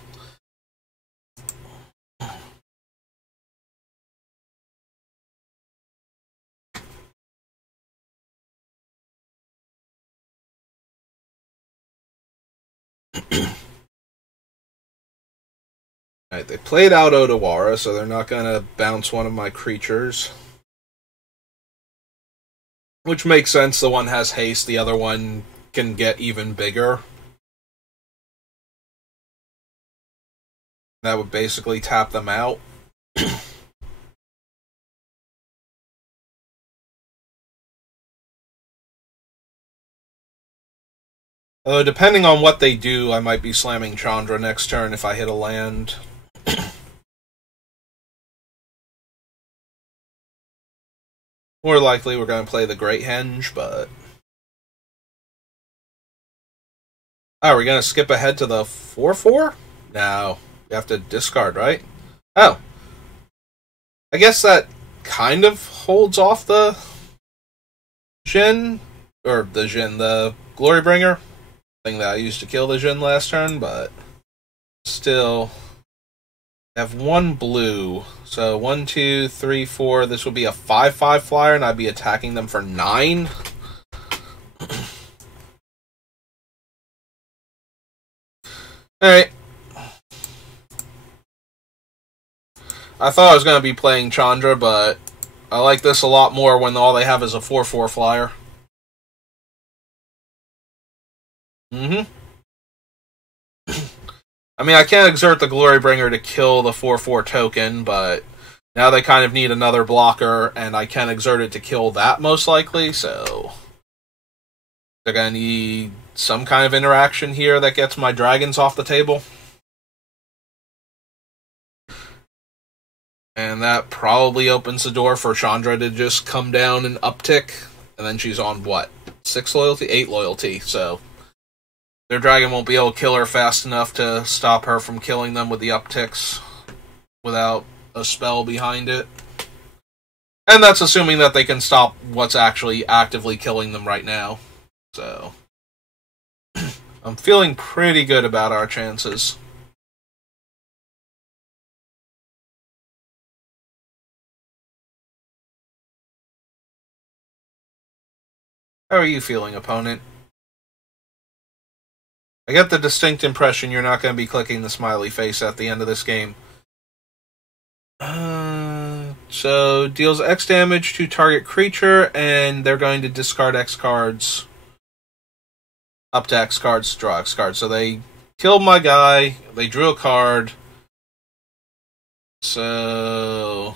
Alright, they played out Odawara, so they're not going to bounce one of my creatures. Which makes sense, the one has haste, the other one can get even bigger. That would basically tap them out. Depending on what they do, I might be slamming Chandra next turn if I hit a land. More likely we're going to play the Great Henge, but... Oh, we're going to skip ahead to the 4-4? No. You have to discard, right? Oh. I guess that kind of holds off the Jhin, or the Jhin, the Glorybringer thing that I used to kill the Jhin last turn, but still, I have one blue, so 1, 2, 3, 4, this would be a 5/5 flyer, and I'd be attacking them for 9. Alright. I thought I was going to be playing Chandra, but I like this a lot more when all they have is a 4/4 flyer. I mean, I can't exert the Glorybringer to kill the 4/4 token, but now they kind of need another blocker, and I can exert it to kill that most likely, so they're going to need some kind of interaction here that gets my dragons off the table. And that probably opens the door for Chandra to just come down and uptick, and then she's on, what, 6 loyalty? 8 loyalty, so their dragon won't be able to kill her fast enough to stop her from killing them with the upticks without a spell behind it. And that's assuming that they can stop what's actually actively killing them right now. So I'm feeling pretty good about our chances. How are you feeling, opponent? I get the distinct impression you're not going to be clicking the smiley face at the end of this game. So, deals X damage to target creature, and they're going to discard X cards. Up to X cards, draw X cards. So they killed my guy, they drew a card. So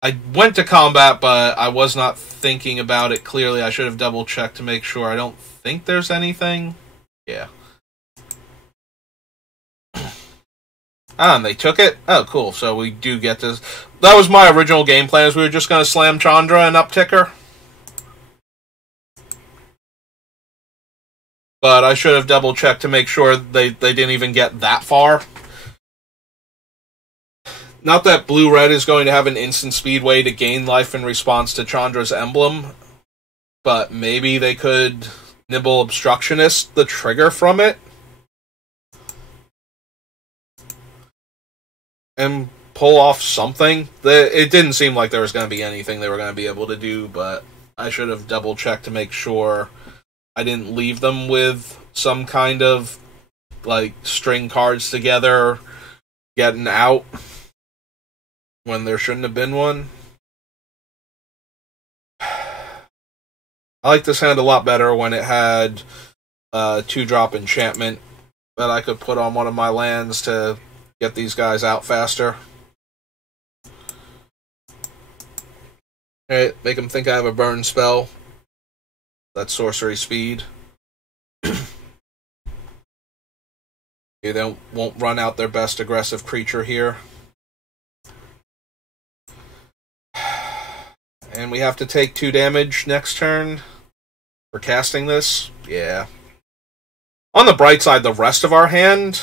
I went to combat, but I was not thinking about it clearly. I should have double-checked to make sure. I don't think there's anything. Yeah. Ah, and they took it? Oh, cool. So we do get this. That was my original game plan, is we were just going to slam Chandra and uptick her. But I should have double-checked to make sure they didn't even get that far. Not that blue-red is going to have an instant speed way to gain life in response to Chandra's emblem, but maybe they could nibble Obstructionist the trigger from it and pull off something. It didn't seem like there was going to be anything they were going to be able to do, but I should have double-checked to make sure I didn't leave them with some kind of, like, string cards together, getting out when there shouldn't have been one. I like this hand a lot better when it had 2-drop enchantment that I could put on one of my lands to get these guys out faster. Alright, make them think I have a burn spell. That's sorcery speed. They won't run out their best aggressive creature here. And we have to take 2 damage next turn for casting this. Yeah. On the bright side, the rest of our hand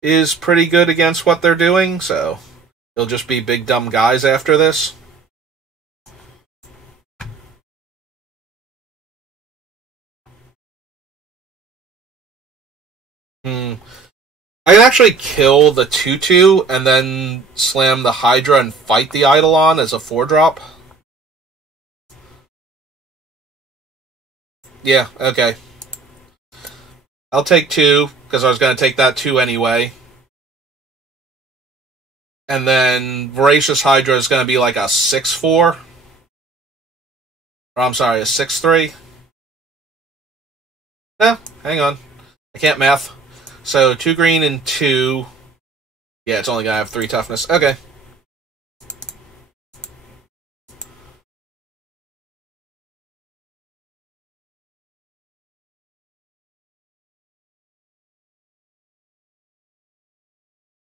is pretty good against what they're doing, so they'll just be big dumb guys after this. I can actually kill the 2/2 and then slam the Hydra and fight the Eidolon as a 4-drop. Yeah, okay. I'll take 2, because I was going to take that 2 anyway. And then Voracious Hydra is going to be like a 6/4. Or I'm sorry, a 6/3. No, hang on. I can't math. So 2 green and 2. Yeah, it's only gonna have 3 toughness. Okay.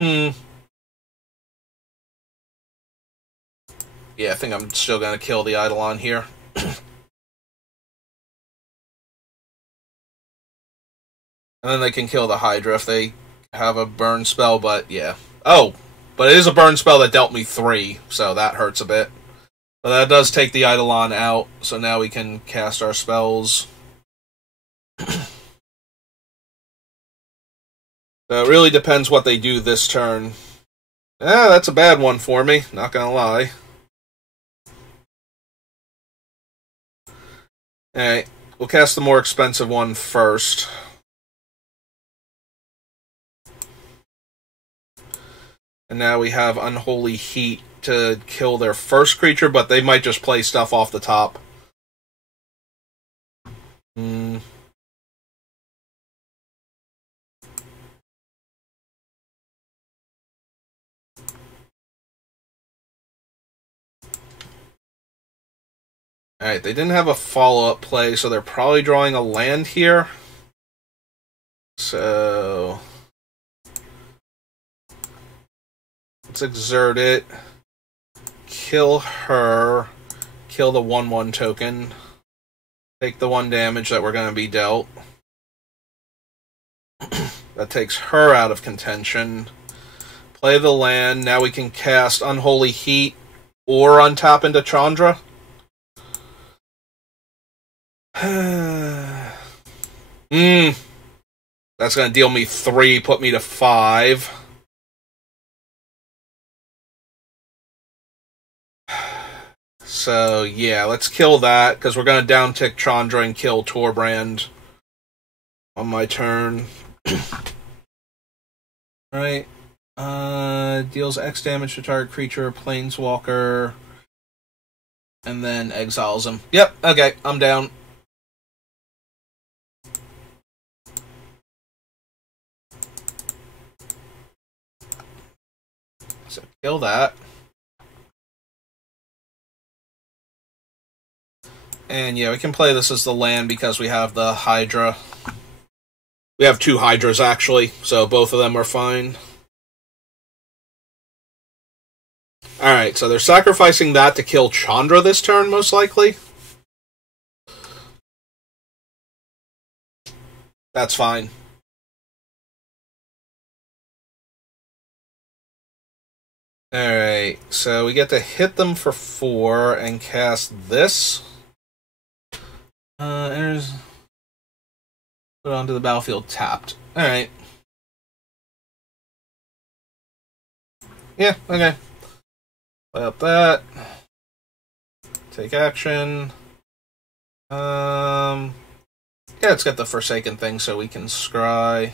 Hmm. Yeah, I think I'm still gonna kill the Eidolon here. And then they can kill the Hydra if they have a burn spell, but yeah. Oh, but it is a burn spell that dealt me 3, so that hurts a bit. But that does take the Eidolon out, so now we can cast our spells. So it really depends what they do this turn. That's a bad one for me, not gonna lie. Alright, we'll cast the more expensive one first. And now we have Unholy Heat to kill their first creature, but they might just play stuff off the top. Alright, they didn't have a follow-up play, so they're probably drawing a land here. So let's exert it. Kill her. Kill the 1/1 token. Take the 1 damage that we're going to be dealt. That takes her out of contention. Play the land. Now we can cast Unholy Heat or untap into Chandra. That's going to deal me 3, put me to 5. So, yeah, let's kill that, because we're going to downtick Chandra and kill Torbrand on my turn. Alright. Deals X damage to target creature, Planeswalker, and then exiles him. Yep, okay, I'm down. So, kill that. And yeah, we can play this as the land because we have the Hydra. We have 2 Hydras, actually, so both of them are fine. Alright, so they're sacrificing that to kill Chandra this turn, most likely. That's fine. Alright, so we get to hit them for 4 and cast this. Enters. Put onto the battlefield tapped. Alright. Yeah, okay. Play up that. Take action. Yeah, let's get the Forsaken thing so we can scry.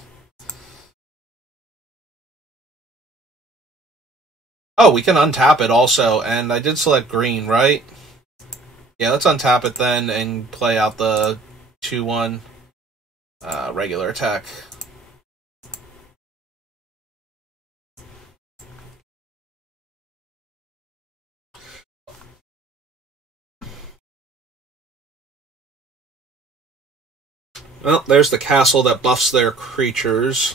Oh, we can untap it also, and I did select green, right? Yeah, let's untap it then and play out the 2/1 regular attack. Well, there's the castle that buffs their creatures.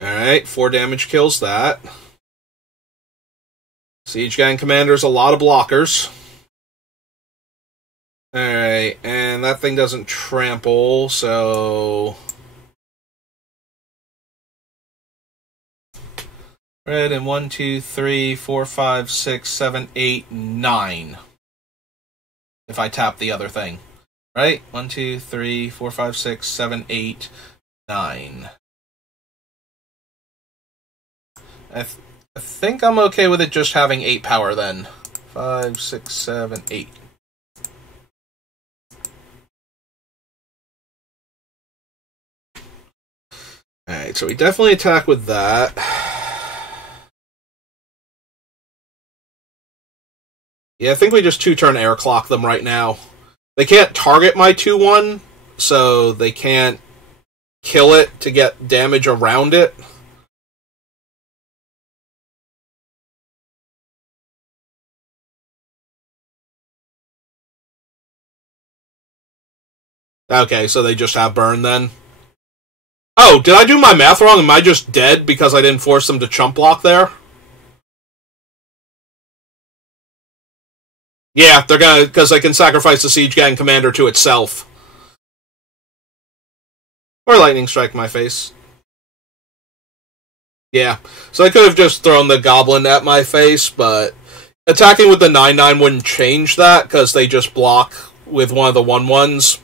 Alright, 4 damage kills that. Siege Gang Commander's a lot of blockers. Alright, and that thing doesn't trample, so... Red and 1, 2, 3, 4, 5, 6, 7, 8, 9. If I tap the other thing. Right? 1, 2, 3, 4, 5, 6, 7, 8, 9. I think I'm okay with it just having 8 power then. 5, 6, 7, 8. Alright, so we definitely attack with that. Yeah, I think we just 2-turn air clock them right now. They can't target my 2-1, so they can't kill it to get damage around it. Okay, so they just have burn then. Oh, did I do my math wrong? Am I just dead because I didn't force them to chump block there? Yeah, they're gonna, because they can sacrifice the Siege Gang Commander to itself. Or Lightning Strike my face. Yeah, so I could have just thrown the Goblin at my face, but attacking with the 9/9 wouldn't change that, because they just block with one of the 1/1s,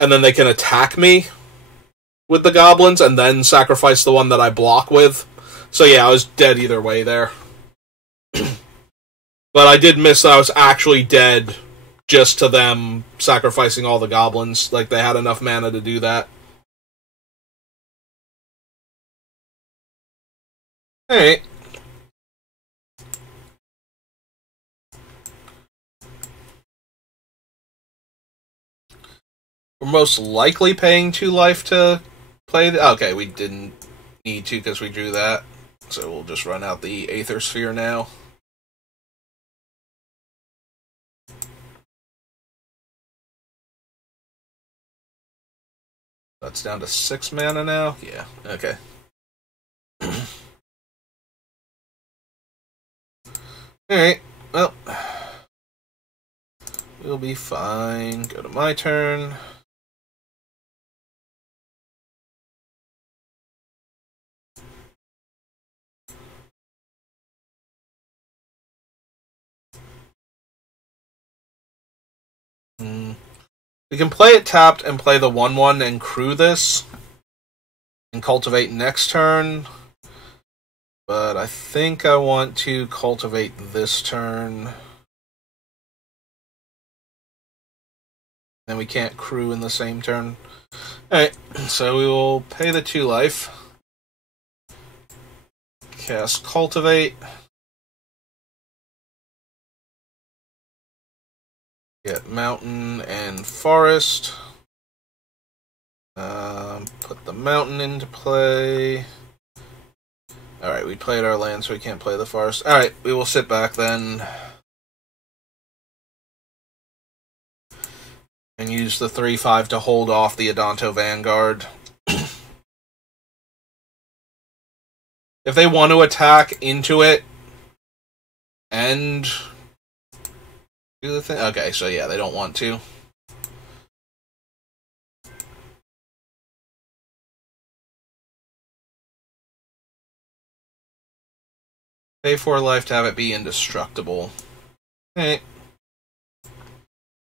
and then they can attack me with the Goblins, and then sacrifice the one that I block with. So yeah, I was dead either way there. But I did miss that I was actually dead just to them sacrificing all the Goblins. Like, they had enough mana to do that. Alright. We're most likely paying 2 life to play okay, we didn't need to because we drew that. So we'll just run out the Aether Sphere now. That's down to 6 mana now? Yeah, okay. Alright, well. We'll be fine. Go to my turn. We can play it tapped and play the 1/1 and crew this. And cultivate next turn. But I think I want to cultivate this turn. And we can't crew in the same turn. Alright, so we will pay the 2 life. Cast Cultivate. Get Mountain and Forest. Put the Mountain into play. Alright, we played our land, so we can't play the Forest. Alright, we will sit back then. And use the 3/5 to hold off the Adanto Vanguard. If they want to attack into it and do the thing. Okay, so yeah, they don't want to. Pay 4 life to have it be indestructible. Okay.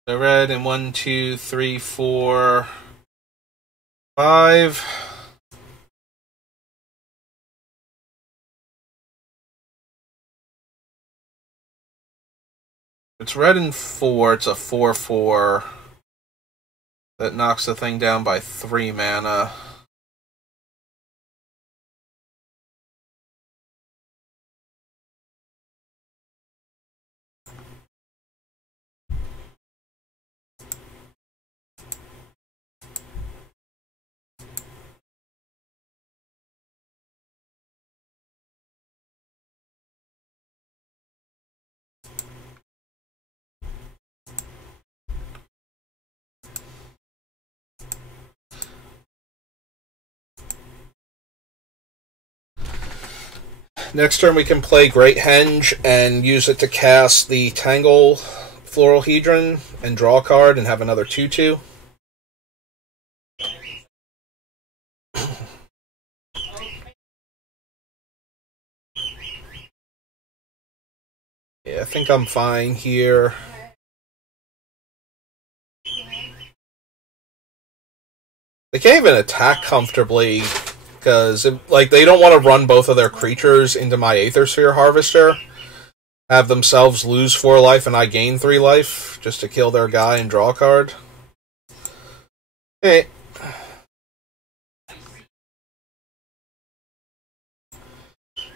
So red in 1, 2, 3, 4, 5. It's red in 4, it's a 4/4. That knocks the thing down by 3 mana. Next turn we can play Great Henge and use it to cast the Tangle Floral Hedron and draw a card and have another 2/2. Yeah, I think I'm fine here. They can't even attack comfortably because like they don't want to run both of their creatures into my Aether Sphere Harvester, have themselves lose 4 life and I gain 3 life just to kill their guy and draw a card. Hey.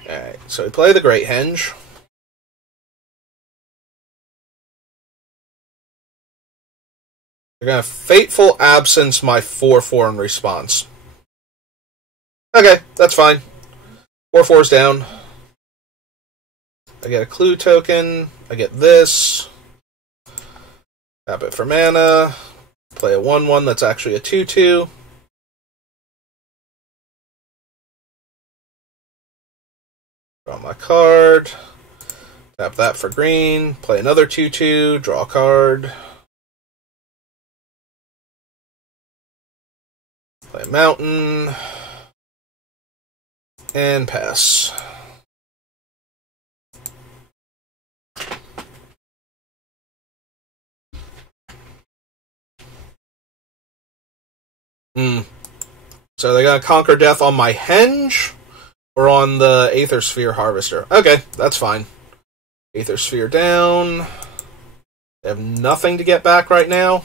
Alright, so we play the Great Henge. They're going to Fateful Absence my 4/4 in response. Okay, that's fine. 4/4's down. I get a clue token. I get this. Tap it for mana. Play a 1/1 that's actually a 2/2. Draw my card. Tap that for green. Play another 2/2. Draw a card. Play a mountain. And pass. So they're going to conquer death on my Henge or on the Aether Sphere Harvester. Okay, that's fine. Aether Sphere down. They have nothing to get back right now.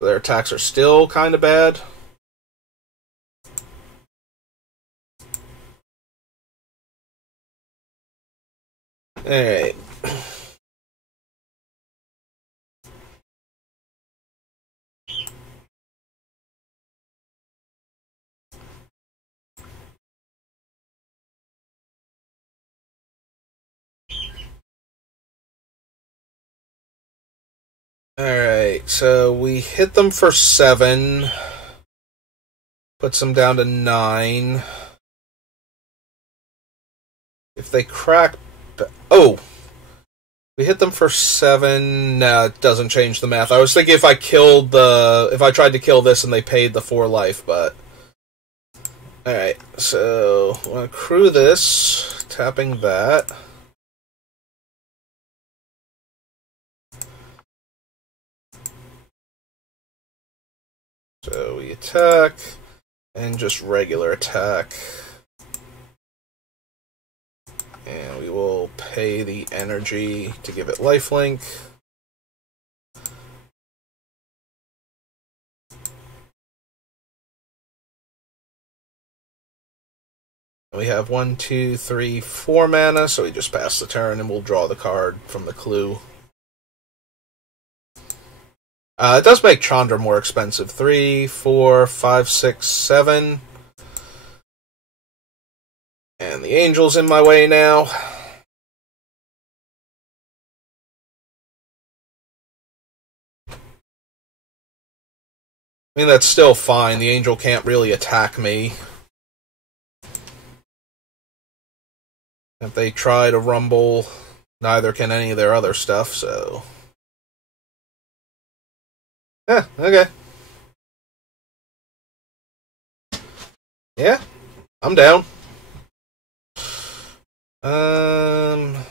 Their attacks are still kind of bad. Alright. Alright, so we hit them for 7. Puts them down to 9. If they crack... Oh! We hit them for 7. Nah, it doesn't change the math. I was thinking if I tried to kill this and they paid the 4 life, but... Alright, so... I'm gonna crew this. Tapping that. So we attack, and just regular attack. And we will pay the energy to give it lifelink. We have 1, 2, 3, 4 mana, so we just pass the turn and we'll draw the card from the clue. It does make Chandra more expensive. 3, 4, 5, 6, 7. And the Angel's in my way now. I mean, that's still fine. The Angel can't really attack me. If they try to rumble, neither can any of their other stuff, so... Yeah, okay. Yeah, I'm down. Yeah,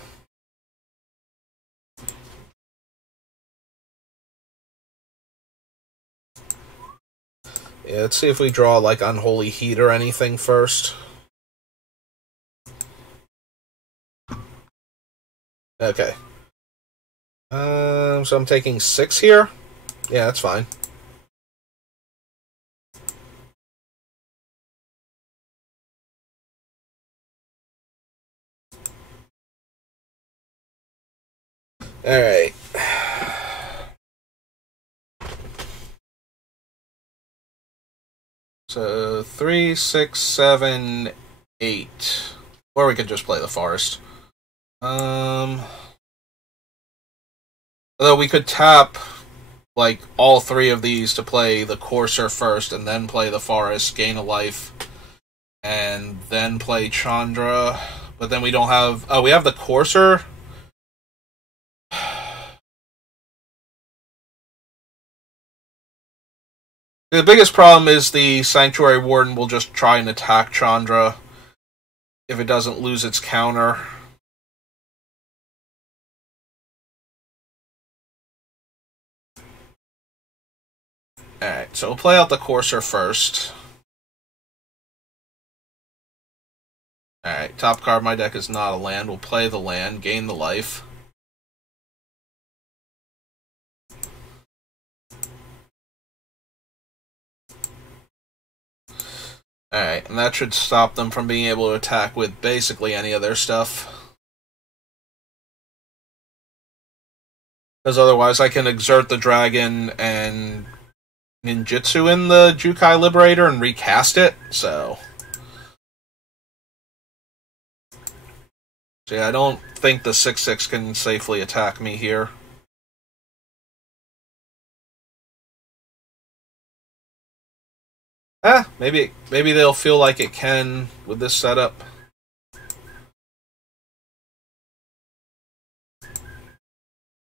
let's see if we draw, like, Unholy Heat or anything first. Okay. So I'm taking 6 here? Yeah, that's fine. Alright. So 3, 6, 7, 8. Or we could just play the forest. Although we could tap like all 3 of these to play the Courser first, and then play the forest, gain a life, and then play Chandra. But then we don't have... Oh, we have the Courser. The biggest problem is the Sanctuary Warden will just try and attack Chandra if it doesn't lose its counter. Alright, so we'll play out the Courser first. Alright, top card of my deck is not a land. We'll play the land, gain the life. Alright, and that should stop them from being able to attack with basically any of their stuff. Because otherwise I can exert the dragon and ninjutsu in the Jukai Liberator and recast it, so yeah, I don't think the 6/6 can safely attack me here. Maybe they'll feel like it can with this setup.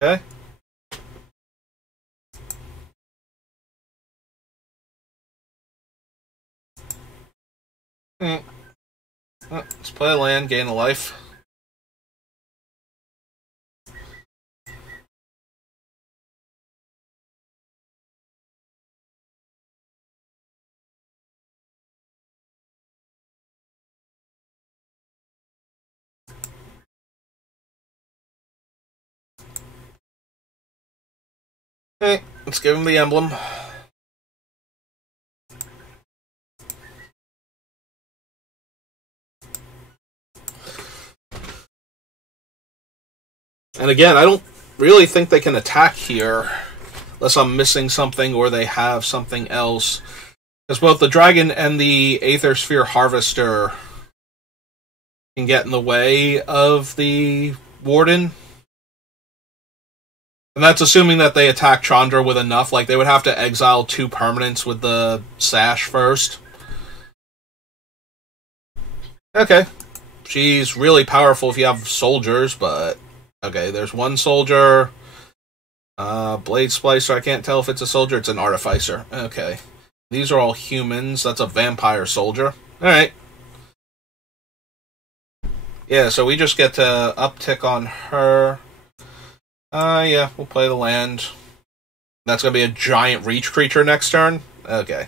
Okay. Let's play a land, gain a life. Okay, let's give him the emblem. And again, I don't really think they can attack here unless I'm missing something or they have something else. Because both the dragon and the Aether Sphere Harvester can get in the way of the Warden. And that's assuming that they attack Chandra with enough. Like, they would have to exile 2 permanents with the Sash first. Okay. She's really powerful if you have soldiers, but... Okay, there's 1 soldier. Blade Splicer, I can't tell if it's a soldier. It's an Artificer. Okay. These are all humans. That's a vampire soldier. Alright. Yeah, so we just get to uptick on her. Yeah, we'll play the land. That's going to be a giant reach creature next turn? Okay.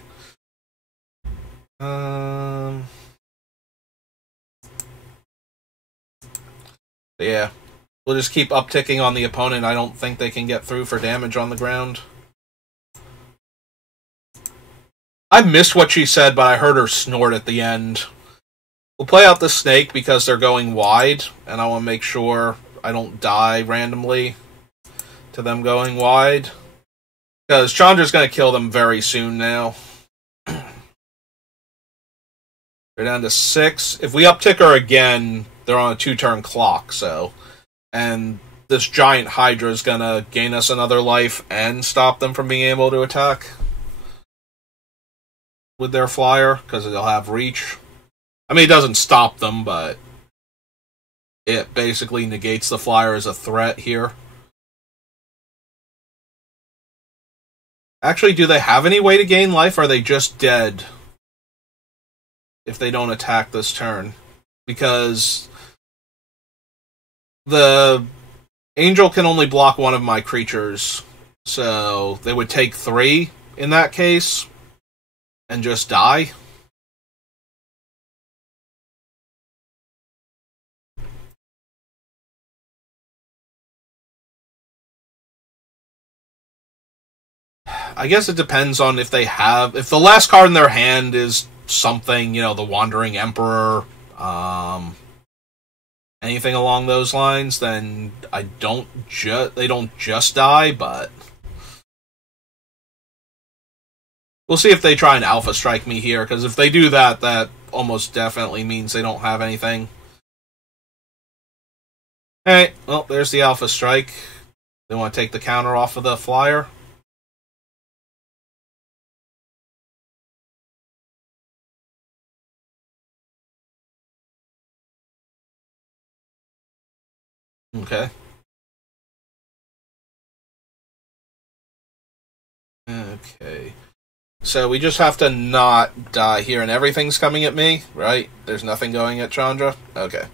Yeah. We'll just keep upticking on the opponent. I don't think they can get through for damage on the ground. I missed what she said, but I heard her snort at the end. We'll play out the snake because they're going wide, and I want to make sure I don't die randomly to them going wide. Because Chandra's going to kill them very soon now. They're down to 6. If we uptick her again, they're on a 2-turn clock, so... And this giant Hydra is going to gain us another life and stop them from being able to attack with their flyer, because they'll have reach. I mean, it doesn't stop them, but it basically negates the flyer as a threat here. Actually, do they have any way to gain life, or are they just dead if they don't attack this turn? Because the angel can only block 1 of my creatures, so they would take 3 in that case and just die. I guess it depends on if they have... If the last card in their hand is something, you know, the Wandering Emperor, anything along those lines, then they don't just die, but... We'll see if they try and Alpha Strike me here, because if they do that, that almost definitely means they don't have anything. Alright, well, there's the Alpha Strike. They want to take the counter off of the flyer. Okay. Okay. So we just have to not die here, and everything's coming at me, right? There's nothing going at Chandra? Okay.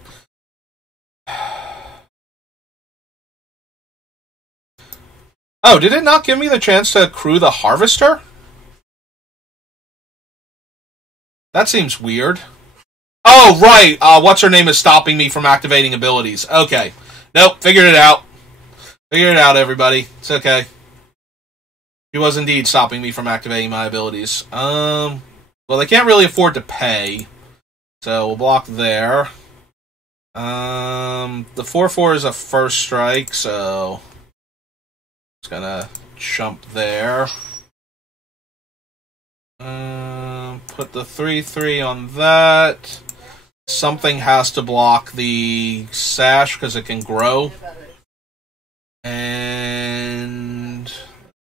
Oh, did it not give me the chance to crew the Harvester? That seems weird. Oh, right! What's-her-name is stopping me from activating abilities. Okay. Nope, figured it out. Figured it out, everybody. It's okay. She was indeed stopping me from activating my abilities. Well, they can't really afford to pay. So we'll block there. The 4/4 is a first strike, so Just gonna jump there. Put the 3/3 on that. Something has to block the sash because it can grow. And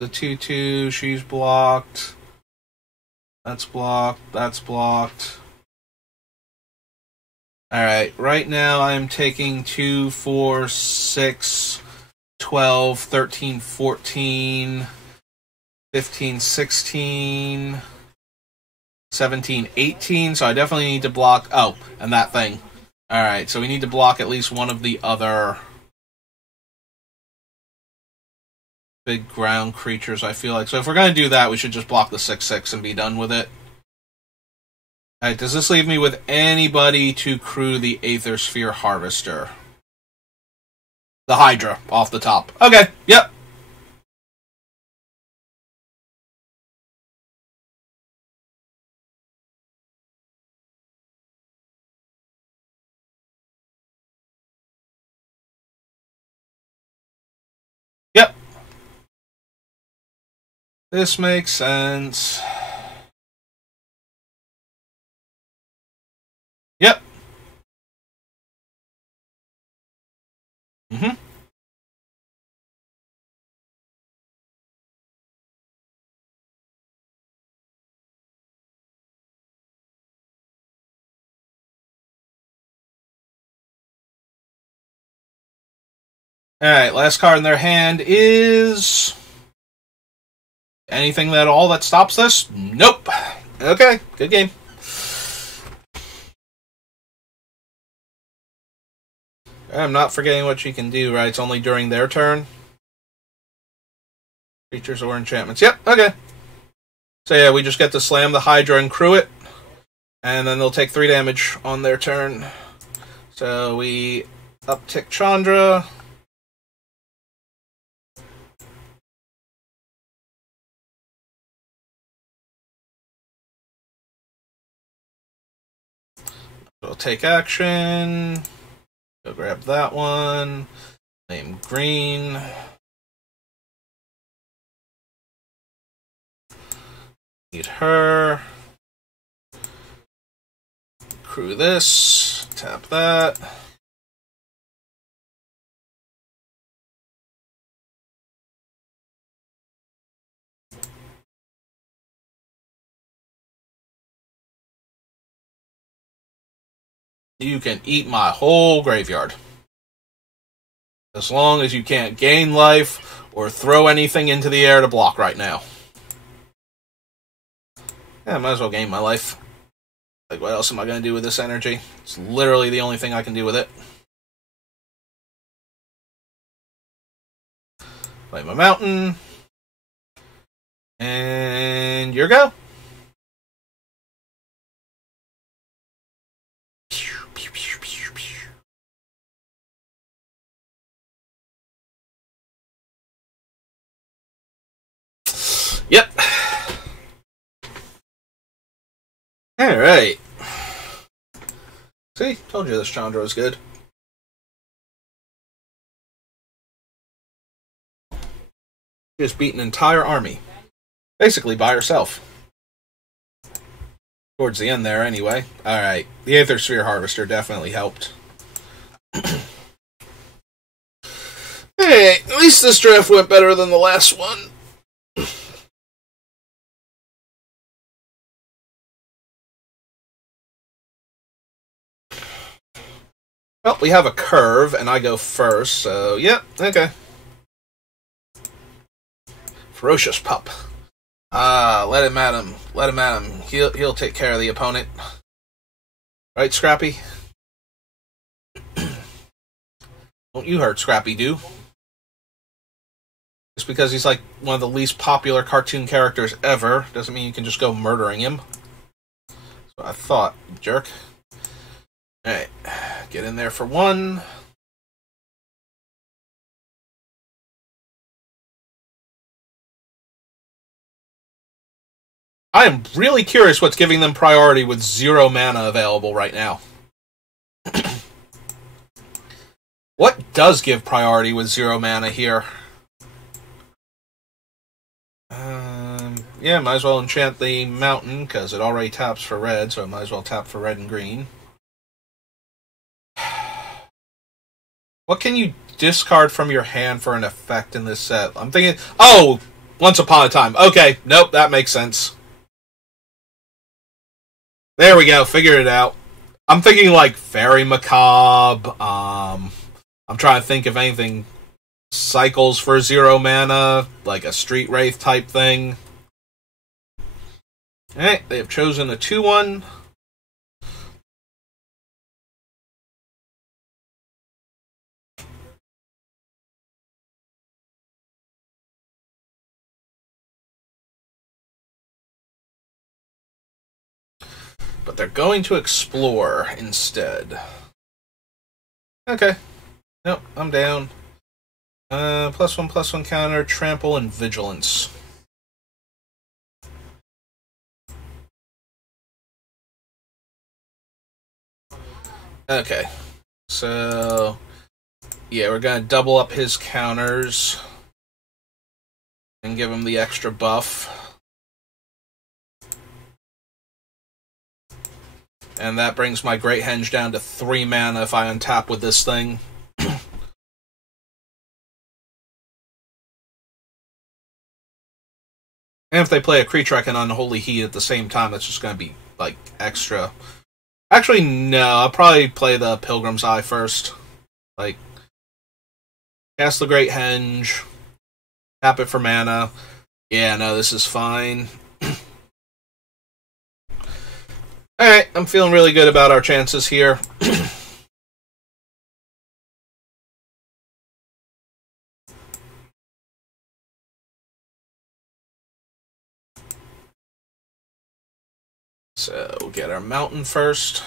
the 2/2, she's blocked. That's blocked. That's blocked. Alright, right now I'm taking 2, 4, 6, 12, 13, 14, 15, 16, 17, 18, so I definitely need to block... Oh, and that thing. Alright, so we need to block at least one of the other big ground creatures, I feel like. So if we're going to do that, we should just block the 6/6 and be done with it. Alright, does this leave me with anybody to crew the Aether Sphere Harvester? The Hydra, off the top. Okay, yep. Yep. This makes sense. Yep. Mm-hmm. Alright, last card in their hand is... Anything at all that stops this? Nope. Okay, good game. I'm not forgetting what she can do, right? It's only during their turn. Creatures or enchantments. Yep, okay. So yeah, we just get to slam the Hydra and crew it. And then they'll take 3 damage on their turn. So we uptick Chandra. We'll take action. Go grab that one. Name green. Need her. Crew this. Tap that. You can eat my whole graveyard. As long as you can't gain life or throw anything into the air to block right now. Yeah, I might as well gain my life. Like, what else am I going to do with this energy? It's literally the only thing I can do with it. Play my mountain. And your go. Yep. Alright. See? Told you this Chandra was good. Just beat an entire army. Basically by herself. Towards the end there, anyway. Alright. The Aether Sphere Harvester definitely helped. Hey, at least this draft went better than the last one. Well, we have a curve, and I go first, so, yep, okay. Ferocious Pup. Let him at him. Let him at him. He'll take care of the opponent. Right, Scrappy? Don't you hurt Scrappy, do? Just because he's like one of the least popular cartoon characters ever doesn't mean you can just go murdering him. That's what I thought, jerk. Alright, get in there for 1. I am really curious what's giving them priority with 0 mana available right now. What does give priority with 0 mana here? Yeah, might as well enchant the mountain, because it already taps for red, so I might as well tap for red and green. What can you discard from your hand for an effect in this set? I'm thinking... Oh! Once Upon a Time. Okay, nope, that makes sense. There we go, figured it out. I'm thinking, like, Fairy Macabre. I'm trying to think if anything cycles for 0 mana, like a Street Wraith type thing. Alright, they have chosen a 2-1. But they're going to explore instead. Okay. Nope, I'm down. +1/+1 counter, trample, and vigilance. Okay. So, yeah, we're going to double up his counters and give him the extra buff. And that brings my Great Henge down to 3 mana if I untap with this thing. And if they play a creature I can Unholy Heat at the same time, that's just going to be, like, extra. Actually, no, I'll probably play the Pilgrim's Eye first. Like, cast the Great Henge, tap it for mana. Yeah, no, this is fine. Alright, I'm feeling really good about our chances here. So, we'll get our mountain first.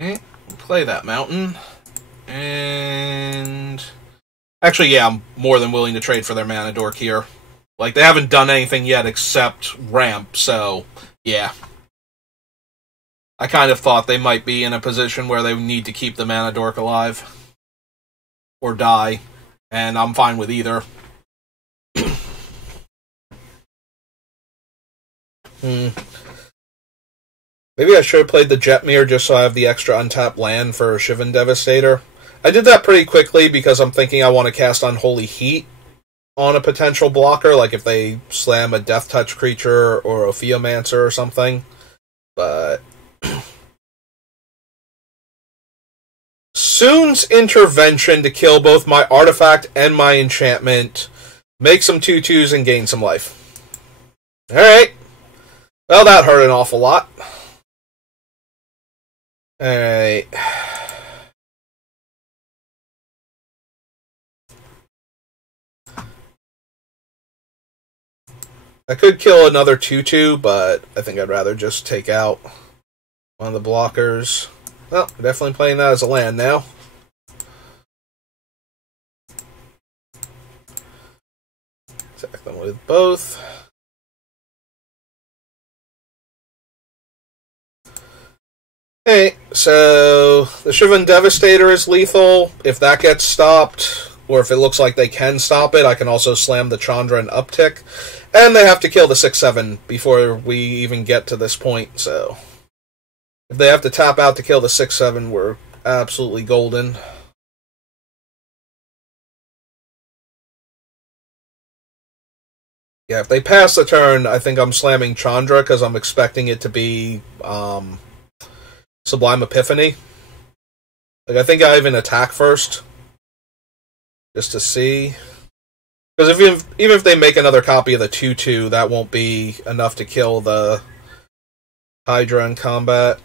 Okay, we'll play that mountain. And... Actually, yeah, I'm more than willing to trade for their mana dork here. Like, they haven't done anything yet except ramp, so, yeah. I kind of thought they might be in a position where they need to keep the mana dork alive. Or die. And I'm fine with either. Maybe I should have played the Jetmir just so I have the extra untapped land for Shivan Devastator. I did that pretty quickly because I'm thinking I want to cast Unholy Heat on a potential blocker, like if they slam a Death Touch creature or a Theomancer or something. But... Soon's intervention to kill both my artifact and my enchantment, make some 2/2s and gain some life. Alright. Well, that hurt an awful lot. Alright. I could kill another 2/2, but I think I'd rather just take out one of the blockers. Well, we're definitely playing that as a land now. Attack them with both. Okay, so the Shivan Devastator is lethal. If that gets stopped, or if it looks like they can stop it, I can also slam the Chandra and uptick. And they have to kill the 6/7 before we even get to this point, so... If they have to tap out to kill the 6/7, we're absolutely golden. Yeah, if they pass the turn, I think I'm slamming Chandra, because I'm expecting it to be Sublime Epiphany. Like, I think I even attack first. Just to see. Because even if they make another copy of the 2/2, that won't be enough to kill the Hydra in combat.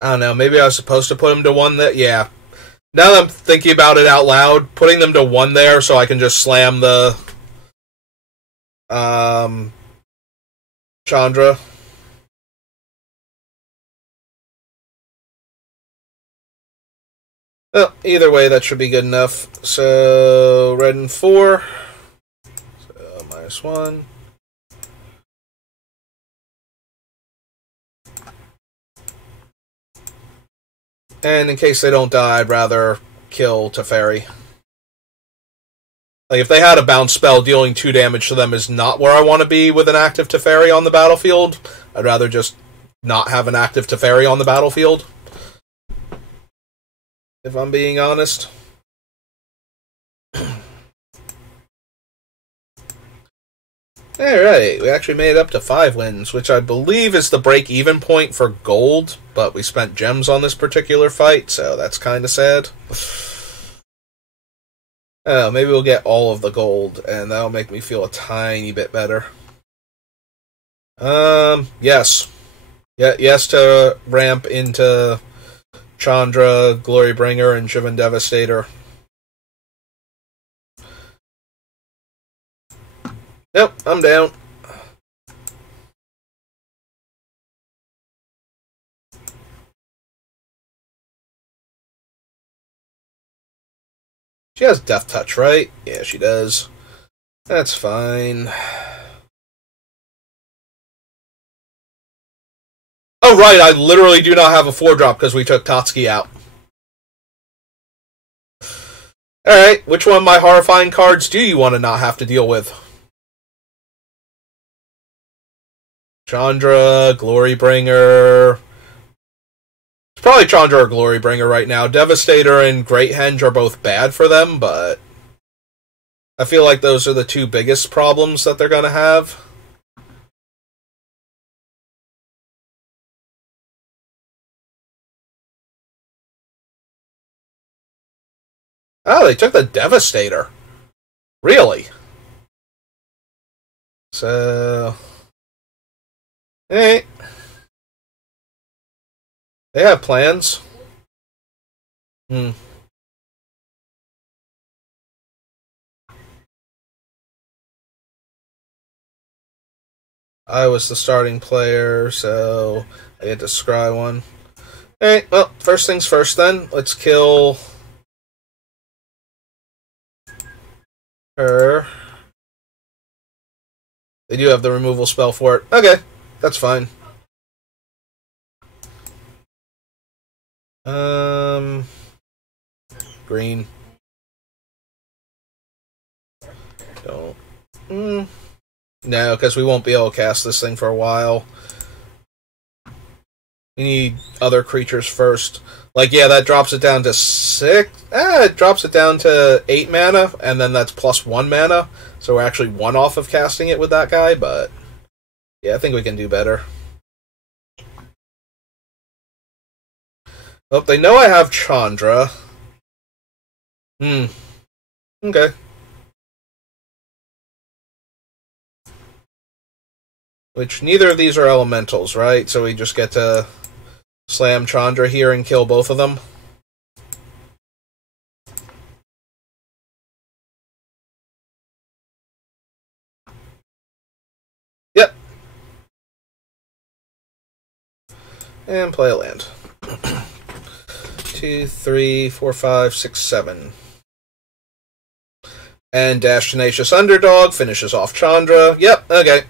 I don't know, maybe I was supposed to put them to 1 that, yeah. Now that I'm thinking about it out loud, putting them to 1 there so I can just slam the Chandra. Well, either way, that should be good enough. So, red and 4. So, -1. And in case they don't die, I'd rather kill Teferi. Like, if they had a bounce spell, dealing 2 damage to them is not where I want to be with an active Teferi on the battlefield. I'd rather just not have an active Teferi on the battlefield, if I'm being honest. Alright, we actually made it up to 5 wins, which I believe is the break-even point for gold, but we spent gems on this particular fight, so that's kind of sad. Oh, maybe we'll get all of the gold, and that'll make me feel a tiny bit better. Yes. Yes to ramp into Chandra, Glorybringer, and Shivan Devastator. Nope, I'm down. She has Death Touch, right? Yeah, she does. That's fine. Oh, right, I literally do not have a 4-drop because we took Tatsuki out. Alright, which one of my horrifying cards do you want to not have to deal with? Chandra, Glorybringer. It's probably Chandra or Glorybringer right now. Devastator and Great Henge are both bad for them, but I feel like those are the 2 biggest problems that they're going to have. Oh, they took the Devastator. Really? So... Hey. They have plans. I was the starting player, so I get to scry one. Alright, well, first things first then. Let's kill her. They do have the removal spell for it. Okay, that's fine. Green. Don't. No, because we won't be able to cast this thing for a while. We need other creatures first. Like, yeah, that drops it down to 6. It drops it down to 8 mana, and then that's plus 1 mana. So we're actually 1 off of casting it with that guy, but yeah, I think we can do better. Oh, they know I have Chandra. Okay. Which, neither of these are elementals, right? So we just get to slam Chandra here and kill both of them. Yep. And play a land. 2, 3, 4, 5, 6, 7. And Dash Tenacious Underdog finishes off Chandra. Yep, okay.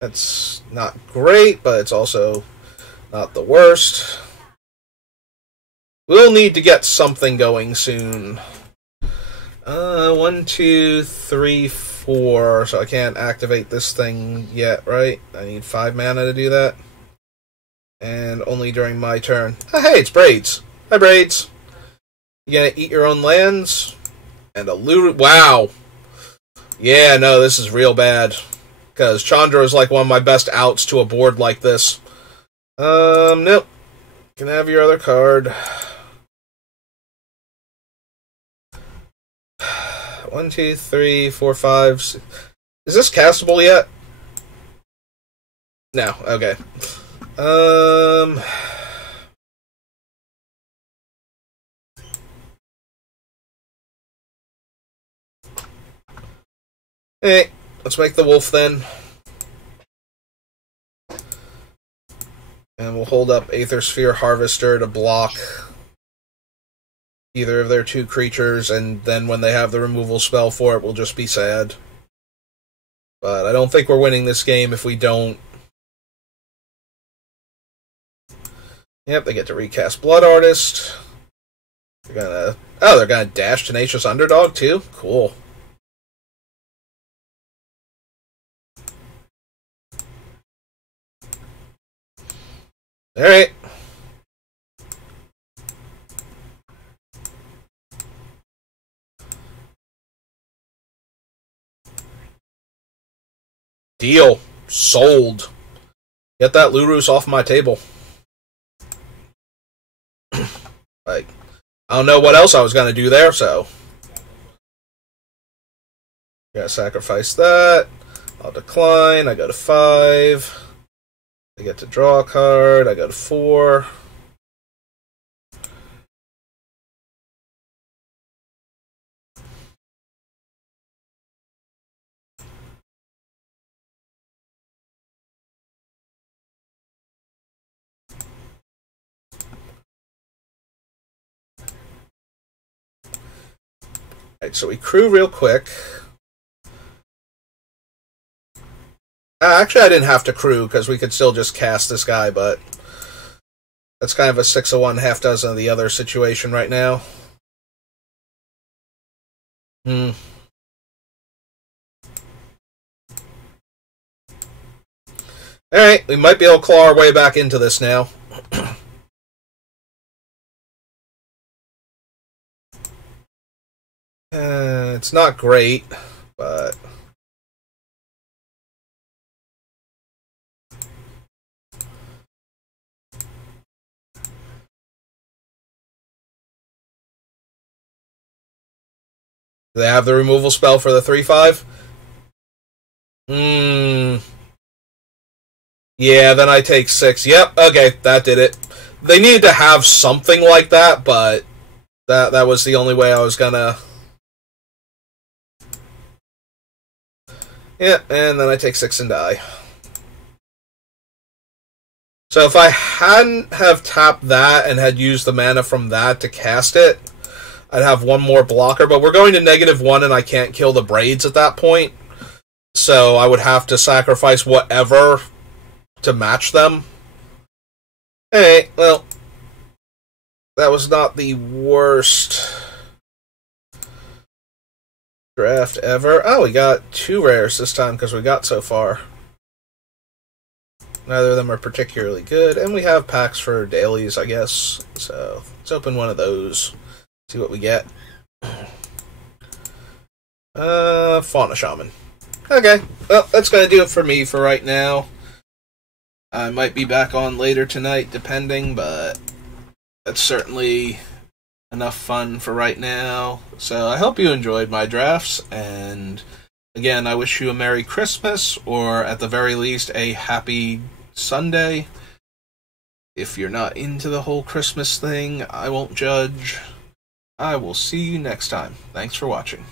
That's not great, but it's also not the worst. We'll need to get something going soon. 1, 2, 3, 4. So I can't activate this thing yet, right? I need 5 mana to do that. And only during my turn. Oh, hey, it's Braids. Hi, Braids. You gonna eat your own lands? And a loot. Wow. Yeah, no, this is real bad. Because Chandra is like one of my best outs to a board like this. Nope. Can have your other card. 1, 2, 3, 4, 5. 6. Is this castable yet? No. Okay. Hey, let's make the wolf then. And we'll hold up Aether Sphere Harvester to block either of their 2 creatures, and then when they have the removal spell for it, we'll just be sad. But I don't think we're winning this game if we don't. Yep, they get to recast Blood Artist. They're gonna dash Tenacious Underdog too? Cool. Alright. Deal. Sold. Get that Lurus off my table. Like, I don't know what else I was going to do there, so. Gotta sacrifice that. I'll decline. I go to 5. I get to draw a card. I go to 4. Alright, so we crew real quick. Actually, I didn't have to crew, because we could still just cast this guy, but that's kind of a 6 of one, half dozen of the other situation right now. Alright, we might be able to claw our way back into this now. It's not great, but... Do they have the removal spell for the 3/5? Yeah, then I take 6. Yep, okay, that did it. They needed to have something like that, but that was the only way I was gonna... Yeah, and then I take 6 and die. So if I hadn't have tapped that and had used the mana from that to cast it, I'd have one more blocker, but we're going to -1 and I can't kill the Braids at that point. So I would have to sacrifice whatever to match them. Hey, well, that was not the worst draft ever. Oh, we got 2 rares this time because we got so far. Neither of them are particularly good, and we have packs for dailies, I guess. So let's open one of those. See what we get. Fauna Shaman. Okay, well, that's going to do it for me for right now. I might be back on later tonight, depending, but that's certainly enough fun for right now. So I hope you enjoyed my drafts, and again, I wish you a Merry Christmas, or at the very least, a Happy Sunday. If you're not into the whole Christmas thing, I won't judge. I will see you next time. Thanks for watching.